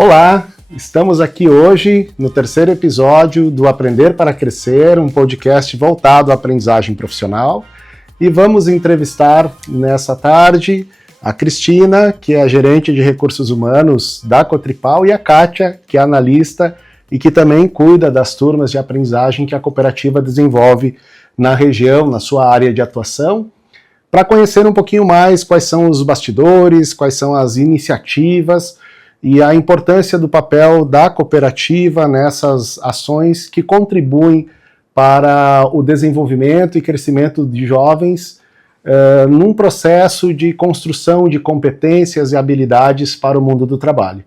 Olá, estamos aqui hoje no terceiro episódio do Aprender para Crescer, um podcast voltado à aprendizagem profissional, e vamos entrevistar nessa tarde a Cristina, que é a gerente de recursos humanos da Cotripal, e a Kátia, que é analista e que também cuida das turmas de aprendizagem que a cooperativa desenvolve na região, na sua área de atuação, para conhecer um pouquinho mais quais são os bastidores, quais são as iniciativas e a importância do papel da cooperativa nessas ações que contribuem para o desenvolvimento e crescimento de jovens num processo de construção de competências e habilidades para o mundo do trabalho.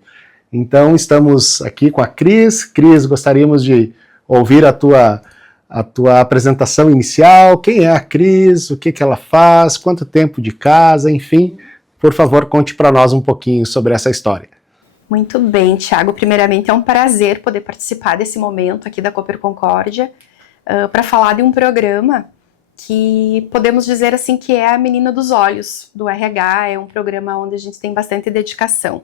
Então, estamos aqui com a Cris. Cris, gostaríamos de ouvir a tua apresentação inicial. Quem é a Cris? O que ela faz? Quanto tempo de casa? Enfim, por favor, conte para nós um pouquinho sobre essa história. Muito bem, Thiago. Primeiramente, é um prazer poder participar desse momento aqui da Cooper Concórdia para falar de um programa que podemos dizer assim que é a menina dos olhos do RH. É um programa onde a gente tem bastante dedicação.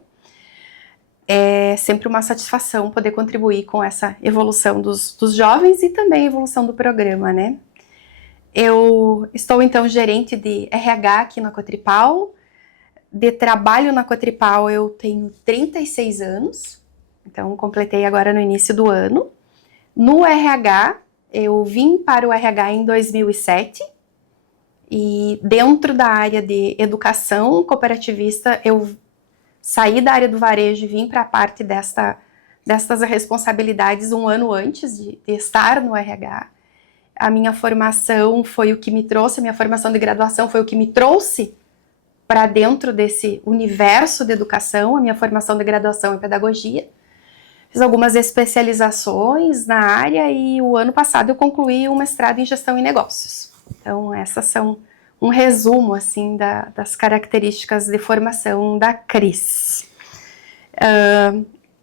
É sempre uma satisfação poder contribuir com essa evolução dos jovens e também a evolução do programa, né? Eu estou, então, gerente de RH aqui na Cotripal. De trabalho na Cotripal eu tenho 36 anos, então completei agora no início do ano. No RH, eu vim para o RH em 2007 e dentro da área de educação cooperativista eu saí da área do varejo e vim para a parte destas responsabilidades um ano antes de estar no RH. A minha formação foi o que me trouxe, a minha formação de graduação foi o que me trouxe para dentro desse universo de educação, a minha formação de graduação em pedagogia. Fiz algumas especializações na área e o ano passado eu concluí um mestrado em gestão e negócios. Então, essas são um resumo assim das características de formação da Cris.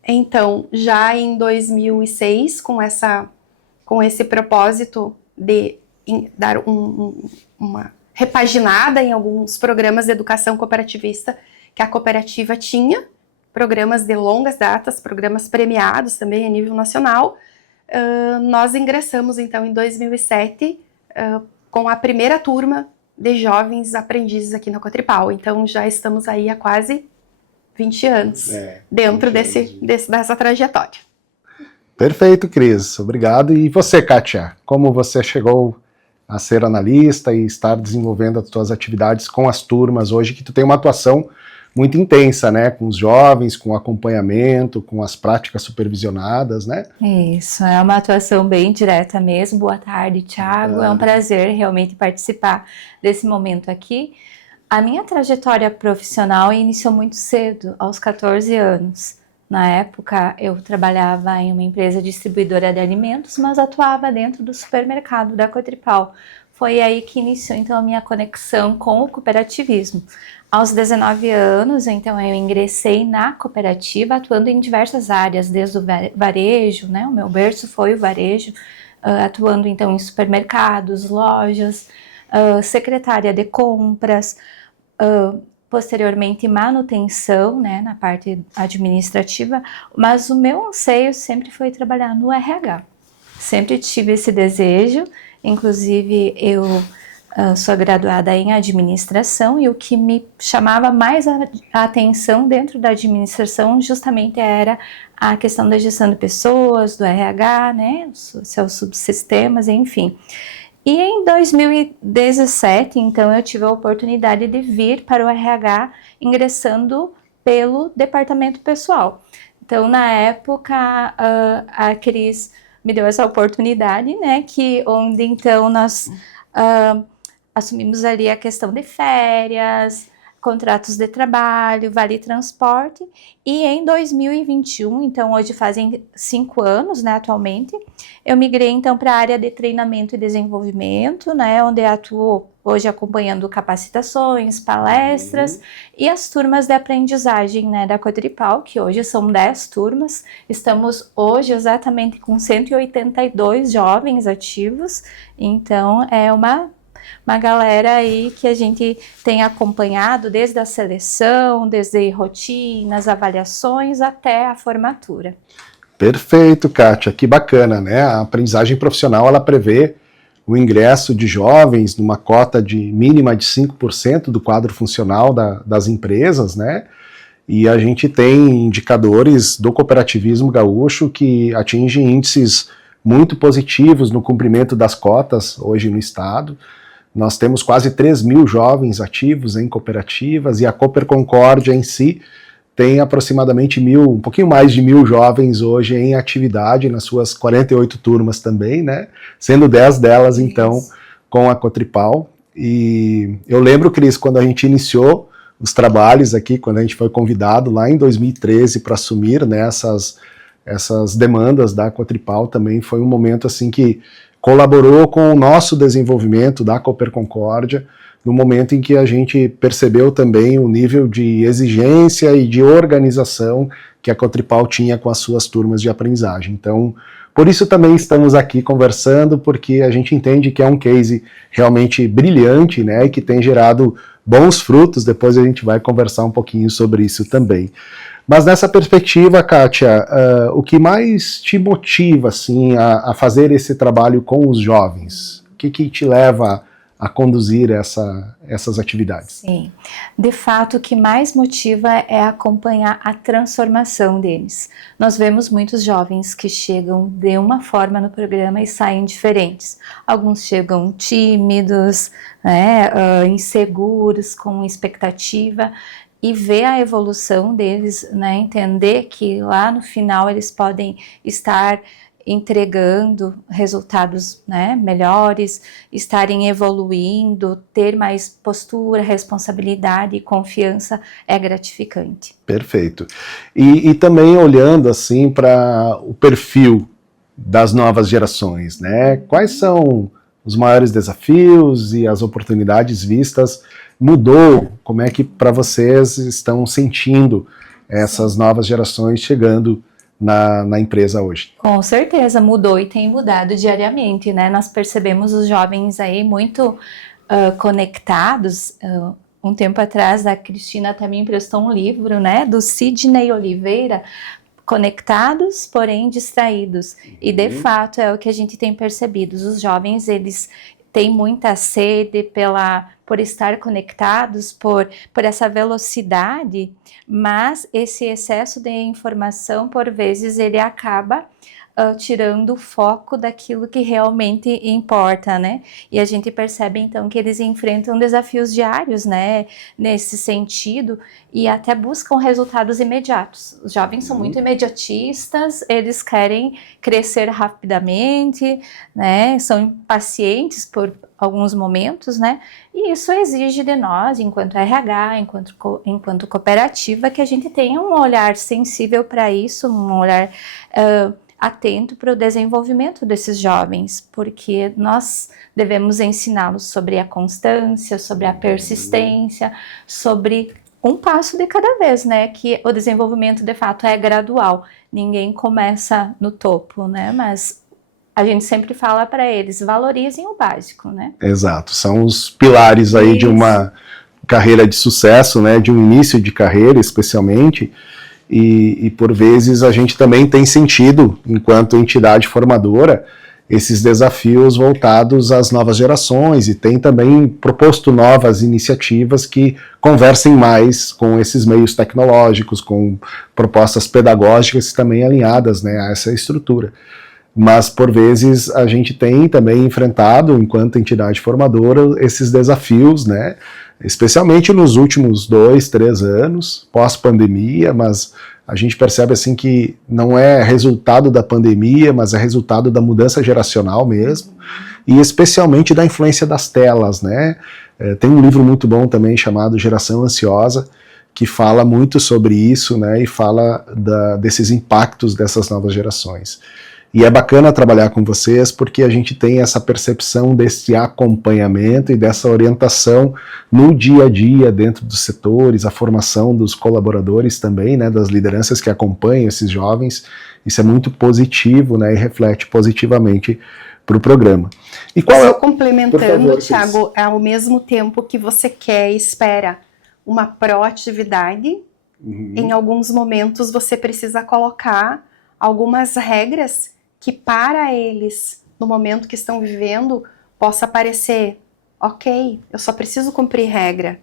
Então, já em 2006, com esse propósito de dar uma repaginada em alguns programas de educação cooperativista que a cooperativa tinha, programas de longas datas, programas premiados também a nível nacional. Nós ingressamos então em 2007 com a primeira turma de jovens aprendizes aqui na Cotripal. Então já estamos aí há quase 20 anos dentro dessa trajetória. Perfeito, Cris. Obrigado. E você, Kátia, como você chegou a ser analista e estar desenvolvendo as tuas atividades com as turmas hoje, que tu tem uma atuação muito intensa, né, com os jovens, com o acompanhamento, com as práticas supervisionadas, né? Isso, é uma atuação bem direta mesmo. Boa tarde, Thiago. É um prazer realmente participar desse momento aqui. A minha trajetória profissional iniciou muito cedo, aos 14 anos. Na época, eu trabalhava em uma empresa distribuidora de alimentos, mas atuava dentro do supermercado da Cotripal. Foi aí que iniciou, então, a minha conexão com o cooperativismo. Aos 19 anos, então, eu ingressei na cooperativa, atuando em diversas áreas, desde o varejo, né? O meu berço foi o varejo, atuando, então, em supermercados, lojas, secretária de compras, posteriormente manutenção, né, na parte administrativa, mas o meu anseio sempre foi trabalhar no RH. Sempre tive esse desejo, inclusive eu sou graduada em administração e o que me chamava mais a atenção dentro da administração justamente era a questão da gestão de pessoas, do RH, né, os seus subsistemas, enfim. E em 2017, então, eu tive a oportunidade de vir para o RH ingressando pelo departamento pessoal. Então, na época, a Cris me deu essa oportunidade, né, onde, então, nós assumimos ali a questão de férias, contratos de trabalho, vale transporte, e em 2021, então hoje fazem 5 anos, né, atualmente, eu migrei então para a área de treinamento e desenvolvimento, né, onde atuo hoje acompanhando capacitações, palestras e as turmas de aprendizagem, né, da Cotripal, que hoje são 10 turmas, estamos hoje exatamente com 182 jovens ativos, então é uma uma galera aí que a gente tem acompanhado desde a seleção, desde rotinas, avaliações até a formatura. Perfeito, Kátia, que bacana, né? A aprendizagem profissional, ela prevê o ingresso de jovens numa cota mínima de 5% do quadro funcional das empresas, né? E a gente tem indicadores do cooperativismo gaúcho que atingem índices muito positivos no cumprimento das cotas hoje no estado. Nós temos quase 3 mil jovens ativos em cooperativas e a Cooper Concórdia em si tem aproximadamente um pouquinho mais de 1.000 jovens hoje em atividade nas suas 48 turmas também, né? Sendo 10 delas, então, com a Cotripal. E eu lembro, Cris, quando a gente iniciou os trabalhos aqui, quando a gente foi convidado lá em 2013 para assumir, né, essas demandas da Cotripal, também foi um momento assim que colaborou com o nosso desenvolvimento da Cooper Concórdia, no momento em que a gente percebeu também o nível de exigência e de organização que a Cotripal tinha com as suas turmas de aprendizagem. Então, por isso também estamos aqui conversando, porque a gente entende que é um case realmente brilhante, né, e que tem gerado bons frutos. Depois a gente vai conversar um pouquinho sobre isso também. Mas nessa perspectiva, Kátia, o que mais te motiva assim, a fazer esse trabalho com os jovens? O que te leva a conduzir essas atividades? Sim, de fato o que mais motiva é acompanhar a transformação deles. Nós vemos muitos jovens que chegam de uma forma no programa e saem diferentes. Alguns chegam tímidos, né, inseguros, com expectativa, e ver a evolução deles, né, entender que lá no final eles podem estar entregando resultados, né, melhores, estarem evoluindo, ter mais postura, responsabilidade e confiança é gratificante. Perfeito. E também olhando assim para o perfil das novas gerações, né? Quais são os maiores desafios e as oportunidades vistas? Mudou? Como é que para vocês estão sentindo essas novas gerações chegando na empresa hoje? Com certeza mudou e tem mudado diariamente, né? Nós percebemos os jovens aí muito conectados. Um tempo atrás a Cristina também emprestou um livro, né, do Sidney Oliveira, Conectados, porém distraídos. E de fato é o que a gente tem percebido. Os jovens, eles têm muita sede por estar conectados, por essa velocidade, mas esse excesso de informação, por vezes, ele acaba tirando o foco daquilo que realmente importa, né? E a gente percebe, então, que eles enfrentam desafios diários, né? Nesse sentido, e até buscam resultados imediatos. Os jovens são muito imediatistas, eles querem crescer rapidamente, né? São impacientes por alguns momentos, né? E isso exige de nós, enquanto RH, enquanto cooperativa, que a gente tenha um olhar sensível para isso, um olhar atento para o desenvolvimento desses jovens, porque nós devemos ensiná-los sobre a constância, sobre a persistência, sobre um passo de cada vez, né? Que o desenvolvimento de fato é gradual. Ninguém começa no topo, né? Mas a gente sempre fala para eles, valorizem o básico, né? Exato, são os pilares aí de uma carreira de sucesso, né? De um início de carreira, especialmente. E por vezes a gente também tem sentido, enquanto entidade formadora, esses desafios voltados às novas gerações e tem também proposto novas iniciativas que conversem mais com esses meios tecnológicos, com propostas pedagógicas também alinhadas, né, a essa estrutura. Mas, por vezes, a gente tem também enfrentado, enquanto entidade formadora, esses desafios, né? Especialmente nos últimos 2, 3 anos, pós-pandemia, mas a gente percebe assim que não é resultado da pandemia, mas é resultado da mudança geracional mesmo, e especialmente da influência das telas, né? Tem um livro muito bom também chamado Geração Ansiosa, que fala muito sobre isso, né? E fala desses impactos dessas novas gerações. E é bacana trabalhar com vocês porque a gente tem essa percepção desse acompanhamento e dessa orientação no dia a dia dentro dos setores, a formação dos colaboradores também, né, das lideranças que acompanham esses jovens. Isso é muito positivo, né, e reflete positivamente para o programa. E qual Só é? complementando, Por favor, Thiago, ao mesmo tempo que você quer e espera uma proatividade, em alguns momentos você precisa colocar algumas regras que para eles, no momento que estão vivendo, possa parecer, ok, eu só preciso cumprir regra,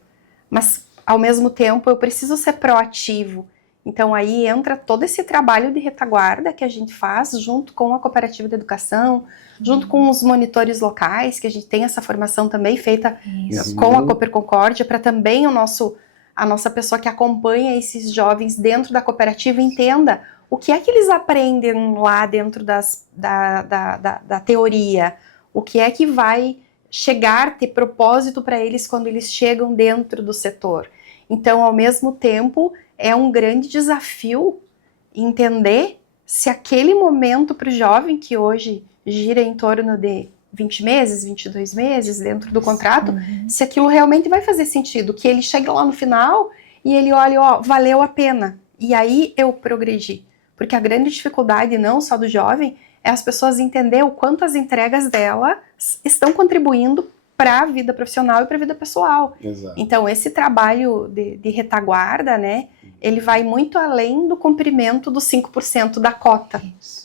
mas ao mesmo tempo eu preciso ser proativo. Então aí entra todo esse trabalho de retaguarda que a gente faz junto com a cooperativa de educação, junto com os monitores locais, que a gente tem essa formação também feita com a Cooper Concórdia, para também a nossa pessoa que acompanha esses jovens dentro da cooperativa entenda o que é que eles aprendem lá dentro da teoria, o que é que vai chegar, ter propósito para eles quando eles chegam dentro do setor. Então, ao mesmo tempo, é um grande desafio entender se aquele momento para o jovem, que hoje gira em torno de 20 meses, 22 meses dentro do contrato, se aquilo realmente vai fazer sentido, que ele chegue lá no final e ele olhe, ó, valeu a pena, e aí eu progredi. Porque a grande dificuldade, não só do jovem, é as pessoas entenderem o quanto as entregas dela estão contribuindo para a vida profissional e para a vida pessoal. Exato. Então, esse trabalho de retaguarda, né, ele vai muito além do cumprimento dos 5% da cota.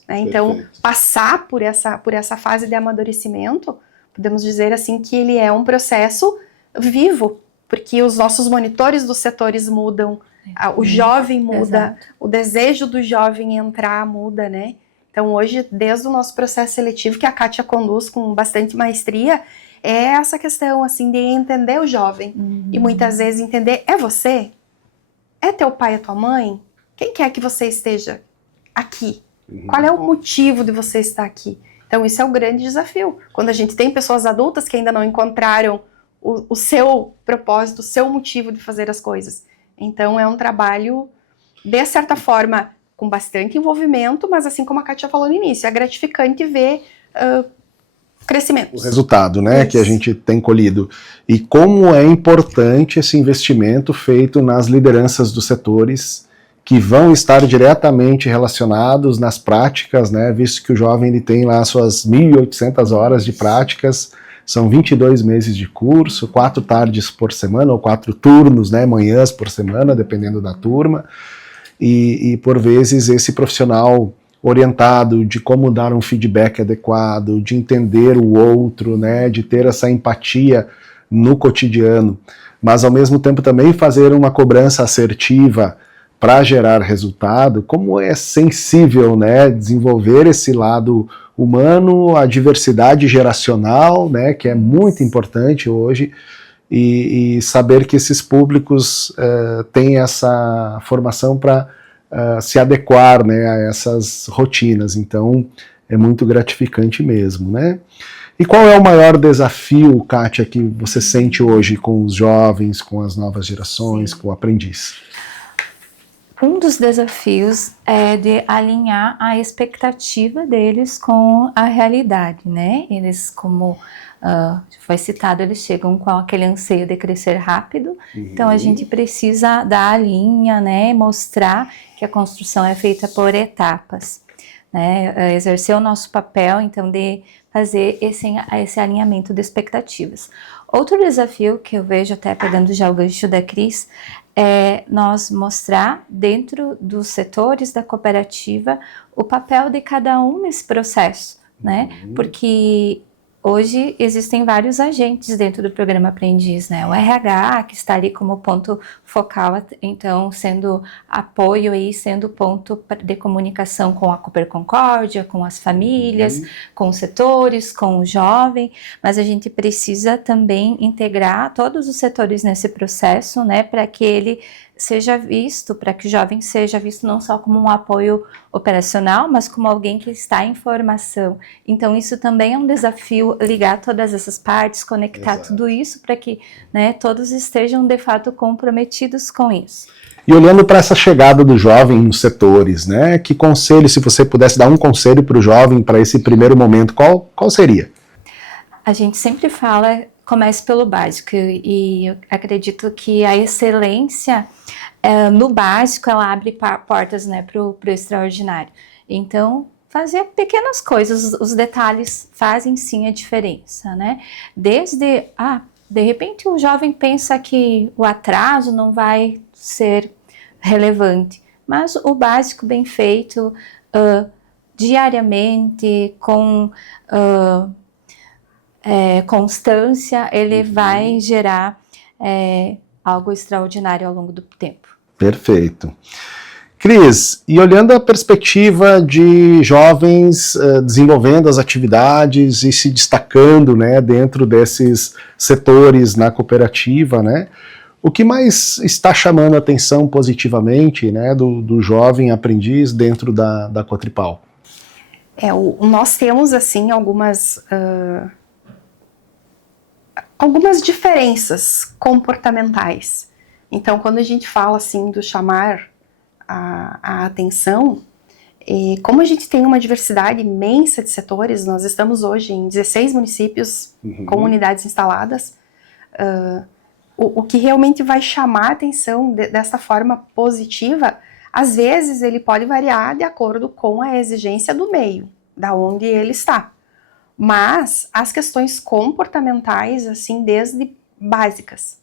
Né? Então, passar por essa fase de amadurecimento, podemos dizer assim que ele é um processo vivo, porque os nossos monitores dos setores mudam, o jovem muda, o desejo do jovem entrar muda, né? Então, hoje, desde o nosso processo seletivo, que a Kátia conduz com bastante maestria, é essa questão, assim, de entender o jovem. E muitas vezes entender, é você? É teu pai e tua mãe? Quem quer que você esteja aqui? Qual é o motivo de você estar aqui? Então, isso é o grande desafio. Quando a gente tem pessoas adultas que ainda não encontraram o seu propósito, o seu motivo de fazer as coisas. Então, é um trabalho, de certa forma, com bastante envolvimento, mas assim como a Kátia falou no início, é gratificante ver crescimentos. O resultado, né, Isso. que a gente tem colhido. E como é importante esse investimento feito nas lideranças dos setores que vão estar diretamente relacionados nas práticas, né, visto que o jovem ele tem lá suas 1.800 horas de práticas, são 22 meses de curso, 4 tardes por semana, ou 4 turnos, né, manhãs por semana, dependendo da turma, e por vezes esse profissional orientado de como dar um feedback adequado, de entender o outro, né, de ter essa empatia no cotidiano, mas ao mesmo tempo também fazer uma cobrança assertiva para gerar resultado, como é sensível, né, desenvolver esse lado humano, a diversidade geracional, né, que é muito importante hoje, e saber que esses públicos têm essa formação para se adequar, né, a essas rotinas. Então, é muito gratificante mesmo, né? E qual é o maior desafio, Kátia, que você sente hoje com os jovens, com as novas gerações, com o aprendiz? Um dos desafios é de alinhar a expectativa deles com a realidade, né? Eles, como foi citado, eles chegam com aquele anseio de crescer rápido, então a gente precisa dar a linha, né? Mostrar que a construção é feita por etapas, né? Exercer o nosso papel, então, de fazer esse alinhamento de expectativas. Outro desafio que eu vejo, até pegando já o gancho da Cris, é nós mostrar dentro dos setores da cooperativa o papel de cada um nesse processo, né? Porque hoje existem vários agentes dentro do programa Aprendiz, né? O RH, que está ali como ponto focal, então sendo apoio e sendo ponto de comunicação com a Cooper Concórdia, com as famílias, com os setores, com o jovem, mas a gente precisa também integrar todos os setores nesse processo, né? Para que ele seja visto, para que o jovem seja visto não só como um apoio operacional, mas como alguém que está em formação. Então isso também é um desafio, ligar todas essas partes, conectar tudo isso para que, né, todos estejam de fato comprometidos com isso. E olhando para essa chegada do jovem nos setores, né, que conselho, se você pudesse dar um conselho para o jovem para esse primeiro momento, qual seria? A gente sempre fala, comece pelo básico, e eu acredito que a excelência no básico, ela abre portas, né, para o extraordinário. Então, fazer pequenas coisas, os detalhes fazem sim a diferença, né? Desde, de repente o jovem pensa que o atraso não vai ser relevante, mas o básico bem feito, diariamente, com constância, ele vai gerar algo extraordinário ao longo do tempo. Perfeito. Cris, e olhando a perspectiva de jovens desenvolvendo as atividades e se destacando, né, dentro desses setores na cooperativa, né, o que mais está chamando a atenção positivamente, né, do jovem aprendiz dentro da Cotripal? Nós temos, assim, algumas diferenças comportamentais. Então, quando a gente fala, assim, do chamar a atenção, como a gente tem uma diversidade imensa de setores, nós estamos hoje em 16 municípios com unidades instaladas, o que realmente vai chamar a atenção dessa forma positiva, às vezes ele pode variar de acordo com a exigência do meio, da onde ele está. Mas as questões comportamentais, assim, desde básicas,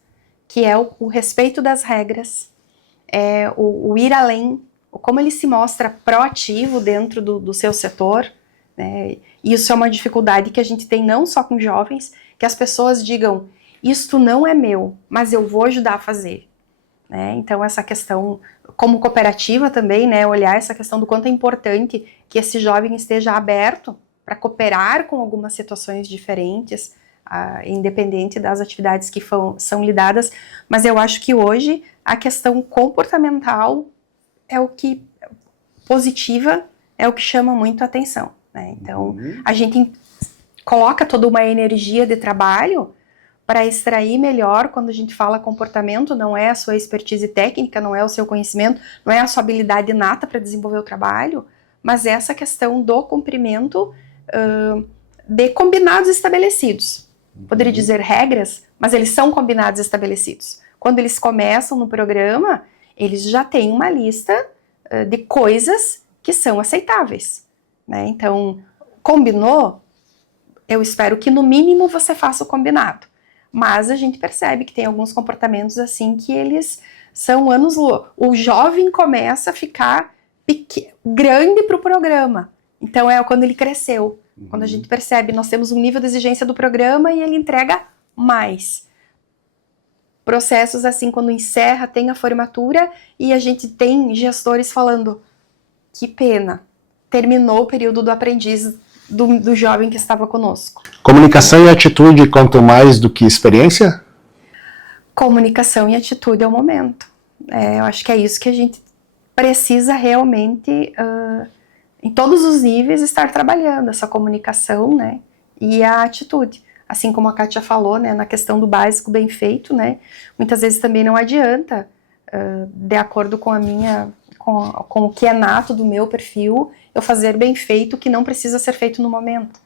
que é o respeito das regras, o ir além, como ele se mostra proativo dentro do seu setor, né? Isso é uma dificuldade que a gente tem não só com jovens, que as pessoas digam, isto não é meu, mas eu vou ajudar a fazer. Né? Então essa questão, como cooperativa também, né, olhar essa questão do quanto é importante que esse jovem esteja aberto para cooperar com algumas situações diferentes, independente das atividades que são lidadas, mas eu acho que hoje a questão comportamental é o que, positiva, é o que chama muito a atenção, né? Então, a gente coloca toda uma energia de trabalho para extrair melhor, quando a gente fala comportamento, não é a sua expertise técnica, não é o seu conhecimento, não é a sua habilidade inata para desenvolver o trabalho, mas é essa questão do cumprimento de combinados estabelecidos. Poderia dizer regras, mas eles são combinados estabelecidos. Quando eles começam no programa, eles já têm uma lista de coisas que são aceitáveis, né? Então, combinou, eu espero que no mínimo você faça o combinado. Mas a gente percebe que tem alguns comportamentos assim que eles são anos-lua. O jovem começa a ficar grande para o programa. Então é quando ele cresceu. Quando a gente percebe, nós temos um nível de exigência do programa e ele entrega mais. Processos assim, quando encerra, tem a formatura e a gente tem gestores falando, que pena, terminou o período do aprendiz do jovem que estava conosco. Comunicação e atitude contam mais do que experiência? Comunicação e atitude é o momento. Eu acho que é isso que a gente precisa realmente, em todos os níveis, estar trabalhando, essa comunicação, né, e a atitude. Assim como a Kátia falou, né, na questão do básico bem feito, né, muitas vezes também não adianta, de acordo com com o que é nato do meu perfil, eu fazer bem feito o que não precisa ser feito no momento.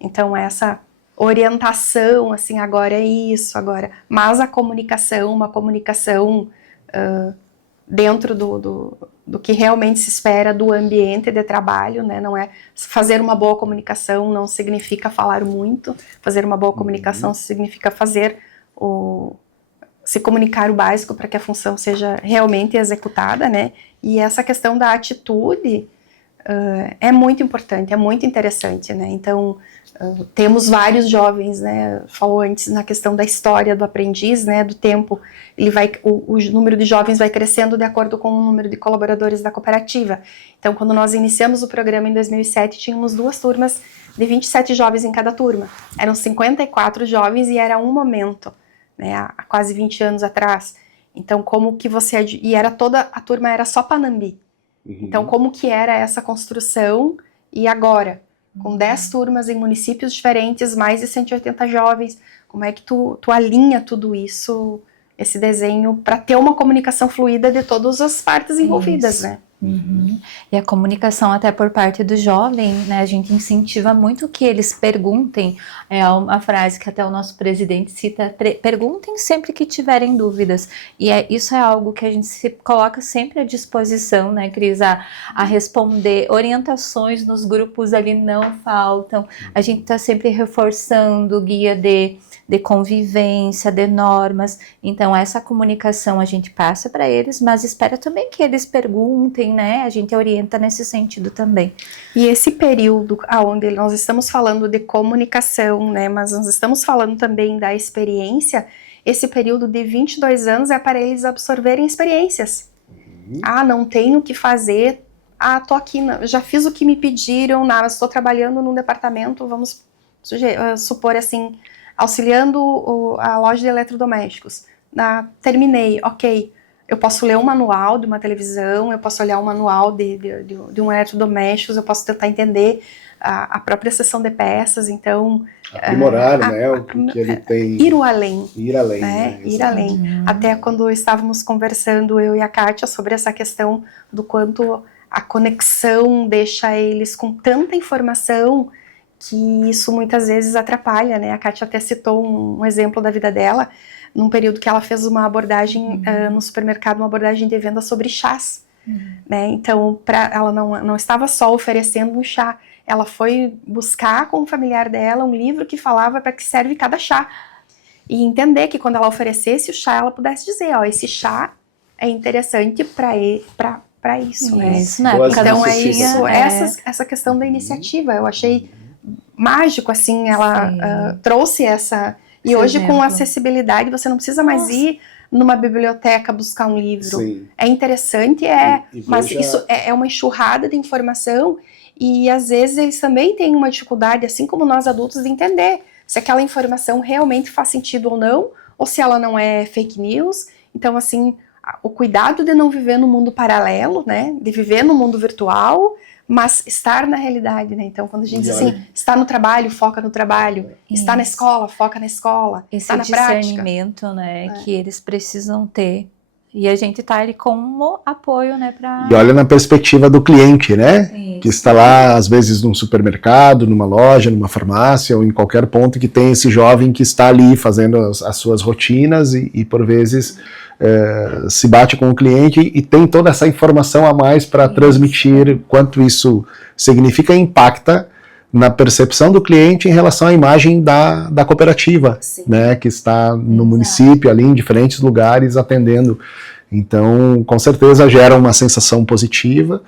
Então essa orientação, assim, agora é isso, agora, mas a comunicação, uma comunicação dentro do que realmente se espera do ambiente de trabalho, né? Não é fazer uma boa comunicação, não significa falar muito, fazer uma boa comunicação significa se comunicar o básico para que a função seja realmente executada, né? E essa questão da atitude é muito importante, é muito interessante, né? Então, temos vários jovens, né? Falou antes na questão da história do aprendiz, né? Do tempo, o número de jovens vai crescendo de acordo com o número de colaboradores da cooperativa. Então, quando nós iniciamos o programa em 2007, tínhamos 2 turmas de 27 jovens em cada turma. Eram 54 jovens e era um momento, né? Há quase 20 anos atrás. Então, como que e a turma era só Panambi. Então, como que era essa construção e agora? Com 10 turmas em municípios diferentes, mais de 180 jovens, como é que tu alinha tudo isso, esse desenho, para ter uma comunicação fluida de todas as partes envolvidas, né? Uhum. E a comunicação até por parte do jovem, né, a gente incentiva muito que eles perguntem, é uma frase que até o nosso presidente cita, perguntem sempre que tiverem dúvidas, e isso é algo que a gente se coloca sempre à disposição, né, Cris, a responder, orientações nos grupos ali não faltam, a gente está sempre reforçando guia de convivência, de normas, então essa comunicação a gente passa para eles, mas espera também que eles perguntem, né, a gente orienta nesse sentido também. E esse período onde nós estamos falando de comunicação, né, mas nós estamos falando também da experiência, esse período de 22 anos é para eles absorverem experiências. Não tenho o que fazer, tô aqui, já fiz o que me pediram, estou trabalhando num departamento, vamos supor assim, auxiliando a loja de eletrodomésticos. Terminei, ok. Eu posso ler um manual de uma televisão, eu posso olhar um manual de um eletrodomésticos, eu posso tentar entender a própria seção de peças, então... Aprimorar, né, o que ele tem... Ir além. Ir além, né? Ir além. Até quando estávamos conversando, eu e a Kátia, sobre essa questão do quanto a conexão deixa eles com tanta informação que isso muitas vezes atrapalha, né? A Kátia até citou um exemplo da vida dela, num período que ela fez uma abordagem no supermercado, uma abordagem de venda sobre chás, né? Então, ela não estava só oferecendo um chá, ela foi buscar com o familiar dela um livro que falava para que serve cada chá, e entender que quando ela oferecesse o chá, ela pudesse dizer, esse chá é interessante para isso, né? Isso, né? Então é isso, essa questão da iniciativa, eu achei mágico, assim, ela trouxe essa... E hoje, com acessibilidade, você não precisa mais ir numa biblioteca buscar um livro. Sim. É interessante, mas isso é uma enxurrada de informação, e às vezes eles também têm uma dificuldade, assim como nós adultos, de entender se aquela informação realmente faz sentido ou não, ou se ela não é fake news. Então, assim, o cuidado de não viver no mundo paralelo, né, de viver no mundo virtual, mas estar na realidade, né? Então, quando a gente diz assim, está no trabalho, foca no trabalho, está na escola, foca na escola, está na prática. Esse discernimento, né, que eles precisam ter. E a gente está ali como apoio, né, para... E olha na perspectiva do cliente, né? Isso. Que está lá, às vezes, num supermercado, numa loja, numa farmácia, ou em qualquer ponto que tem esse jovem que está ali fazendo as suas rotinas e por vezes... se bate com o cliente e tem toda essa informação a mais para transmitir quanto isso significa e impacta na percepção do cliente em relação à imagem da cooperativa, né, que está no município, ali em diferentes lugares atendendo. Então, com certeza gera uma sensação positiva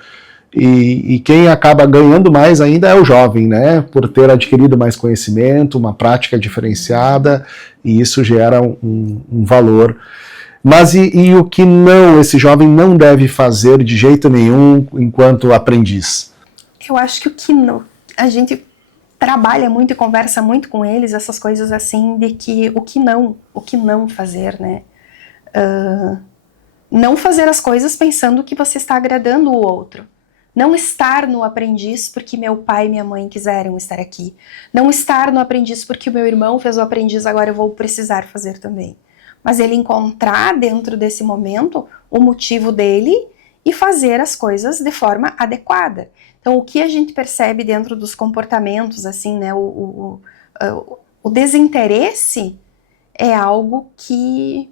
e quem acaba ganhando mais ainda é o jovem, né, por ter adquirido mais conhecimento, uma prática diferenciada, e isso gera um valor. Mas e o que esse jovem não deve fazer de jeito nenhum enquanto aprendiz? Eu acho que a gente trabalha muito e conversa muito com eles, essas coisas assim, de que o que não fazer, né? Não fazer as coisas pensando que você está agradando o outro. Não estar no aprendiz porque meu pai e minha mãe quiseram estar aqui. Não estar no aprendiz porque o meu irmão fez o aprendiz, agora eu vou precisar fazer também. Mas ele encontrar dentro desse momento o motivo dele e fazer as coisas de forma adequada. Então, o que a gente percebe dentro dos comportamentos, assim, né, o desinteresse é algo que,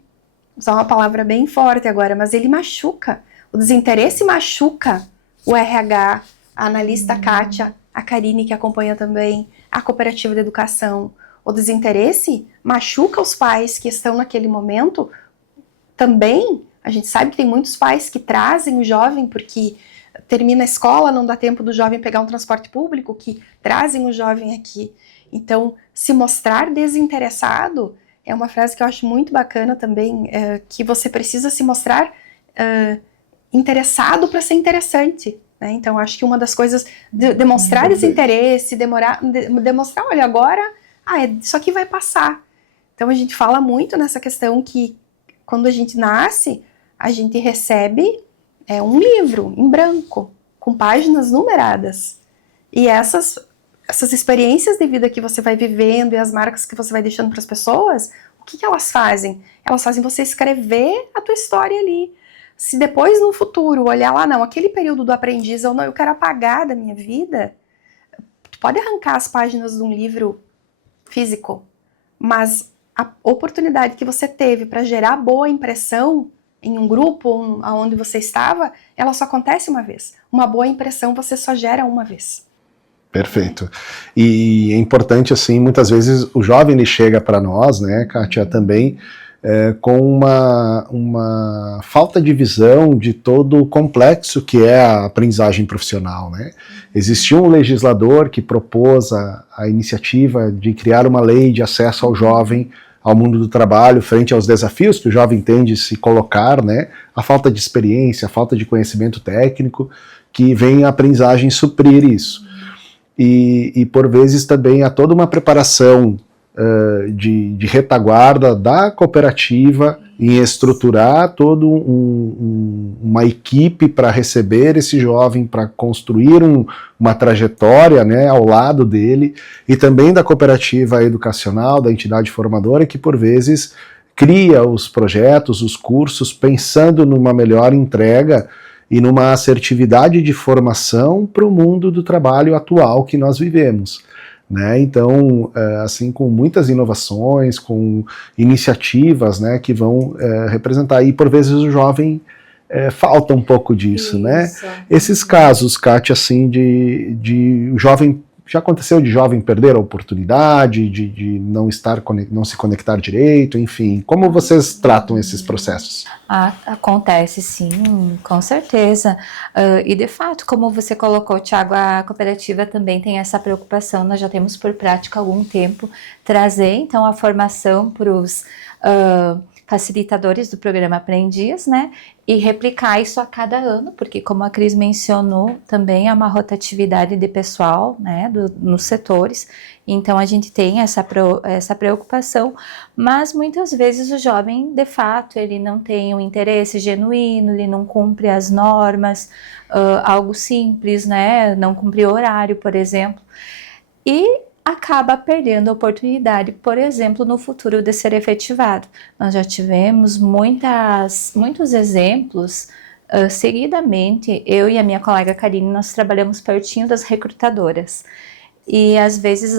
vou usar uma palavra bem forte agora, mas ele machuca. O desinteresse machuca o RH, a analista Kátia, a Karine, que acompanha também, a cooperativa de educação. O desinteresse machuca os pais que estão naquele momento. Também, a gente sabe que tem muitos pais que trazem o jovem porque termina a escola, não dá tempo do jovem pegar um transporte público, que trazem o jovem aqui. Então, se mostrar desinteressado é uma frase que eu acho muito bacana também, que você precisa se mostrar interessado para ser interessante. Né? Então, acho que uma das coisas, demonstrar desinteresse, demonstrar, olha, agora... isso aqui vai passar. Então a gente fala muito nessa questão que quando a gente nasce, a gente recebe um livro em branco, com páginas numeradas. E essas experiências de vida que você vai vivendo e as marcas que você vai deixando para as pessoas, o que elas fazem? Elas fazem você escrever a tua história ali. Se depois, no futuro, olhar lá, não, aquele período do aprendiz, eu quero apagar da minha vida, tu pode arrancar as páginas de um livro físico, mas a oportunidade que você teve para gerar boa impressão em um grupo onde você estava, ela só acontece uma vez. Uma boa impressão você só gera uma vez. Perfeito. E é importante, assim, muitas vezes o jovem ele chega para nós, né, Kátia, também com uma falta de visão de todo o complexo que é a aprendizagem profissional, né? Existiu um legislador que propôs a iniciativa de criar uma lei de acesso ao jovem ao mundo do trabalho frente aos desafios que o jovem tem de se colocar, né? A falta de experiência, a falta de conhecimento técnico, que vem a aprendizagem suprir isso. E por vezes também há toda uma preparação de retaguarda da cooperativa em estruturar toda uma equipe para receber esse jovem, para construir uma trajetória, né, ao lado dele, e também da cooperativa educacional, da entidade formadora, que por vezes cria os projetos, os cursos, pensando numa melhor entrega e numa assertividade de formação para o mundo do trabalho atual que nós vivemos. Né? Então, assim, com muitas inovações, com iniciativas, né, que vão representar, e por vezes o jovem falta um pouco disso, né? Esses casos, Kátia, assim, de jovem, já aconteceu de jovem perder a oportunidade, de não se conectar direito, enfim, como vocês tratam esses processos? Acontece sim, com certeza. E de fato, como você colocou, Thiago, a cooperativa também tem essa preocupação. Nós já temos por prática há algum tempo trazer então a formação para os facilitadores do programa Aprendiz, né? E replicar isso a cada ano, porque como a Cris mencionou, também há uma rotatividade de pessoal, né, nos setores, então a gente tem essa preocupação, mas muitas vezes o jovem, de fato, ele não tem um interesse genuíno, ele não cumpre as normas, algo simples, né, não cumpre o horário, por exemplo, e acaba perdendo a oportunidade, por exemplo, no futuro de ser efetivado. Nós já tivemos muitos exemplos, seguidamente, eu e a minha colega Karine, nós trabalhamos pertinho das recrutadoras, e às vezes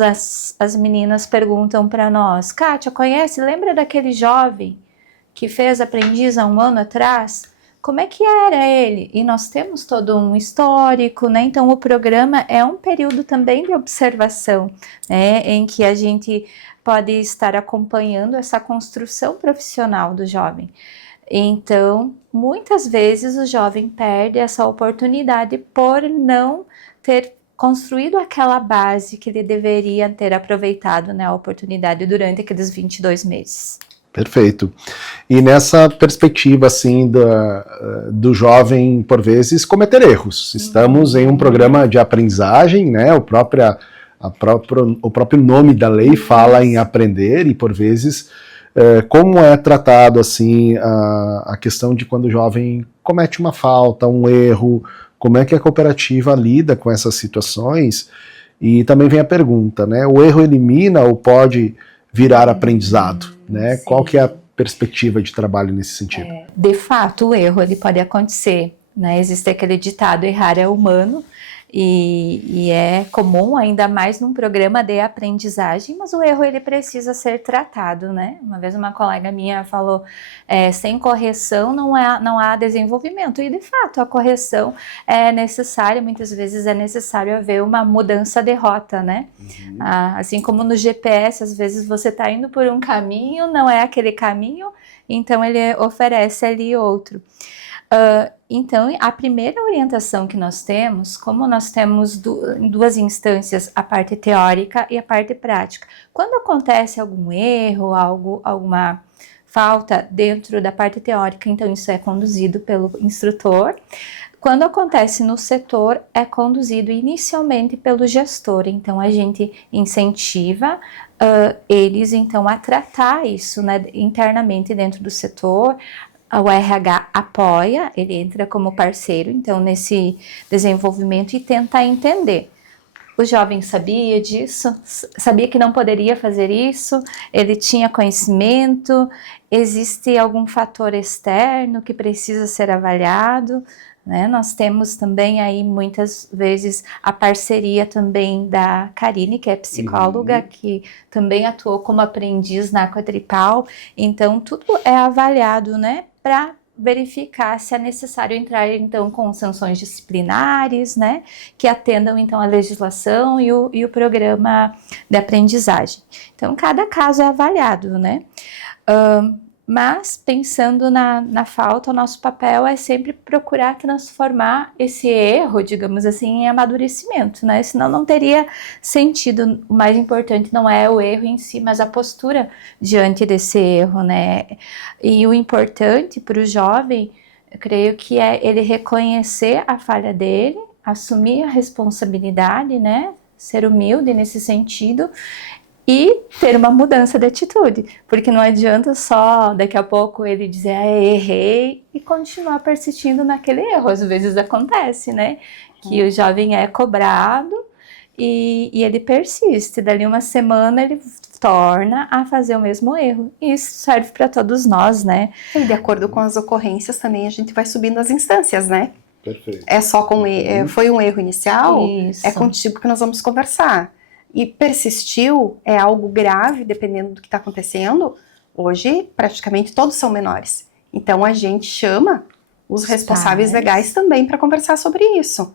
as meninas perguntam para nós, Kátia, lembra daquele jovem que fez aprendiz há um ano atrás? Como é que era ele? E nós temos todo um histórico, né? Então o programa é um período também de observação, né? Em que a gente pode estar acompanhando essa construção profissional do jovem. Então, muitas vezes o jovem perde essa oportunidade por não ter construído aquela base que ele deveria ter aproveitado, né, a oportunidade durante aqueles 22 meses. Perfeito. E nessa perspectiva, assim, do jovem, por vezes, cometer erros. Estamos em um programa de aprendizagem, né? O próprio nome da lei fala em aprender, e por vezes, como é tratado, assim, a questão de quando o jovem comete uma falta, um erro, como é que a cooperativa lida com essas situações? E também vem a pergunta, né? O erro elimina ou pode virar aprendizado? Né? Qual que é a perspectiva de trabalho nesse sentido? De fato, o erro ele pode acontecer, né? Existe aquele ditado, errar é humano, e é comum, ainda mais num programa de aprendizagem, mas o erro ele precisa ser tratado, né? Uma vez uma colega minha falou, sem correção não há desenvolvimento, e de fato a correção é necessária, muitas vezes é necessário haver uma mudança de rota, né? Uhum. Assim como no GPS, às vezes você está indo por um caminho, não é aquele caminho, então ele oferece ali outro. Então, a primeira orientação que nós temos, como nós temos duas instâncias, a parte teórica e a parte prática. Quando acontece algum erro, alguma falta dentro da parte teórica, então isso é conduzido pelo instrutor. Quando acontece no setor, é conduzido inicialmente pelo gestor. Então, a gente incentiva eles, então, a tratar isso, né, internamente dentro do setor. O RH apoia, ele entra como parceiro, então, nesse desenvolvimento e tenta entender O jovem sabia disso? Sabia que não poderia fazer isso? Ele tinha conhecimento? Existe algum fator externo que precisa ser avaliado? Né? Nós temos também aí muitas vezes a parceria também da Karine, que é psicóloga, que também atuou como aprendiz na Quadripal. Então tudo é avaliado, né, para verificar se é necessário entrar então com sanções disciplinares, né, que atendam então a legislação e o programa de aprendizagem. Então cada caso é avaliado, né. Mas pensando na falta, o nosso papel é sempre procurar transformar esse erro, digamos assim, em amadurecimento, né? Senão não teria sentido. O mais importante não é o erro em si, mas a postura diante desse erro, né? E o importante para o jovem, eu creio que é ele reconhecer a falha dele, assumir a responsabilidade, né? Ser humilde nesse sentido e ter uma mudança de atitude, porque não adianta só daqui a pouco ele dizer errei e continuar persistindo naquele erro. Às vezes acontece, né, que o jovem é cobrado e ele persiste, dali uma semana ele torna a fazer o mesmo erro, e isso serve para todos nós, né. E de acordo com as ocorrências também a gente vai subindo as instâncias, né. Perfeito. É só com foi um erro inicial, Isso. é contigo que nós vamos conversar. E persistiu, é algo grave, dependendo do que está acontecendo. Hoje, praticamente todos são menores. Então, a gente chama os responsáveis legais também para conversar sobre isso.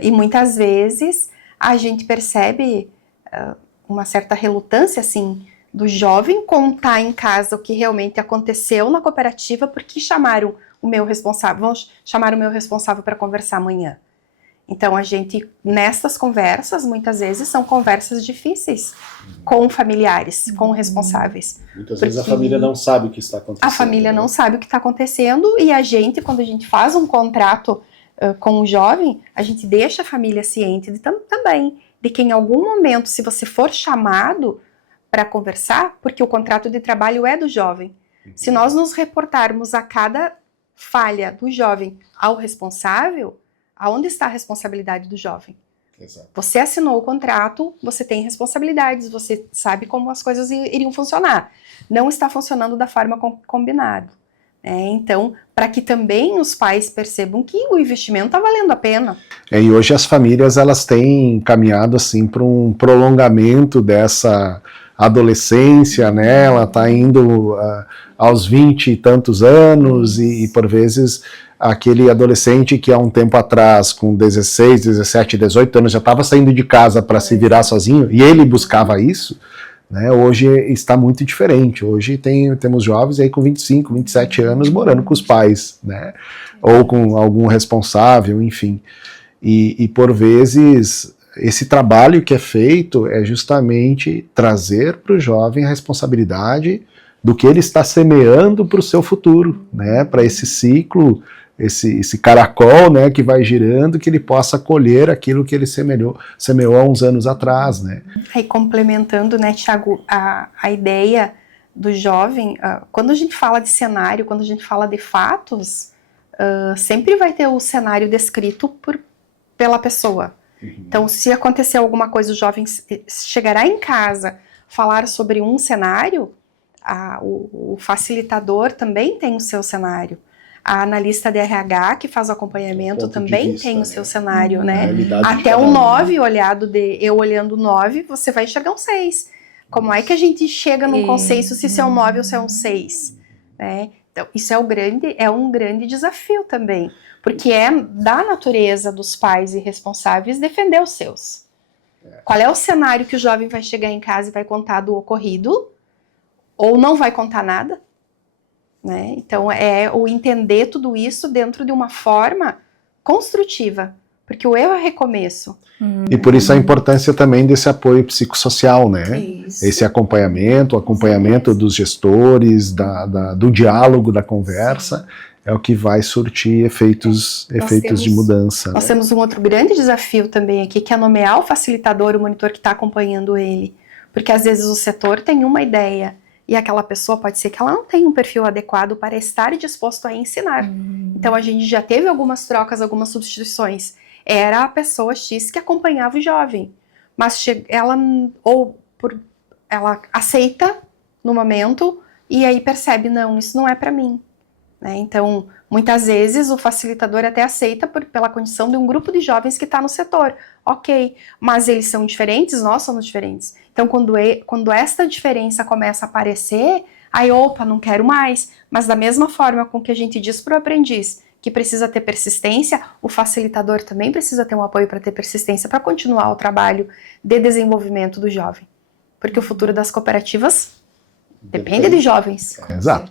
E muitas vezes, a gente percebe uma certa relutância, assim, do jovem contar em casa o que realmente aconteceu na cooperativa, porque chamaram o meu responsável, vão chamar o meu responsável para conversar amanhã. Então, a gente, nessas conversas, muitas vezes, são conversas difíceis com familiares, com responsáveis. Muitas vezes a família não sabe o que está acontecendo. A família não sabe o que está acontecendo e a gente, quando a gente faz um contrato com o jovem, a gente deixa a família ciente também de que em algum momento, se você for chamado para conversar, porque o contrato de trabalho é do jovem, se nós nos reportarmos a cada falha do jovem ao responsável, aonde está a responsabilidade do jovem? Exato. Você assinou o contrato, você tem responsabilidades, você sabe como as coisas iriam funcionar. Não está funcionando da forma combinado. Então, para que também os pais percebam que o investimento está valendo a pena. E hoje as famílias elas têm caminhado assim para um prolongamento dessa adolescência, né? Ela está indo aos 20 e tantos anos e por vezes aquele adolescente que há um tempo atrás, com 16, 17, 18 anos, já estava saindo de casa para se virar sozinho, e ele buscava isso, né, hoje está muito diferente. Hoje temos jovens aí com 25, 27 anos morando com os pais, né, ou com algum responsável, enfim. E por vezes, esse trabalho que é feito é justamente trazer para o jovem a responsabilidade do que ele está semeando para o seu futuro, né, para esse ciclo, esse caracol, né, que vai girando, que ele possa colher aquilo que ele semeou há uns anos atrás, né. Aí complementando, né, Thiago, a ideia do jovem, quando a gente fala de cenário, quando a gente fala de fatos, sempre vai ter o cenário descrito pela pessoa. Então, se acontecer alguma coisa, o jovem chegará em casa, falar sobre um cenário, o facilitador também tem o seu cenário. A analista de RH, que faz o acompanhamento, também tem o seu cenário, né? Até um 9, eu olhando 9, você vai enxergar um 6. Como é que a gente chega num consenso se isso é um 9 ou se é um 6? Né? Então, isso é um grande desafio também, porque é da natureza dos pais e responsáveis defender os seus. Qual é o cenário que o jovem vai chegar em casa e vai contar do ocorrido? Ou não vai contar nada? Né? Então, é o entender tudo isso dentro de uma forma construtiva, porque o erro é recomeço. E por isso a importância também desse apoio psicossocial, né? Isso. Esse acompanhamento dos gestores, do diálogo, da conversa, é o que vai surtir efeitos de mudança. Nós temos um outro grande desafio também aqui, que é nomear o facilitador, o monitor que está acompanhando ele. Porque às vezes o setor tem uma ideia, e aquela pessoa pode ser que ela não tenha um perfil adequado para estar disposto a ensinar. Então a gente já teve algumas trocas, algumas substituições. era a pessoa X que acompanhava o jovem, mas ela aceita no momento e aí percebe, não, isso não é para mim, né? Então, muitas vezes o facilitador até aceita pela condição de um grupo de jovens que está no setor, ok, mas eles são diferentes, nós somos diferentes. Então, quando esta diferença começa a aparecer, aí, opa, não quero mais. Mas da mesma forma com que a gente diz para o aprendiz que precisa ter persistência, o facilitador também precisa ter um apoio para ter persistência, para continuar o trabalho de desenvolvimento do jovem. Porque o futuro das cooperativas depende de jovens. Exato.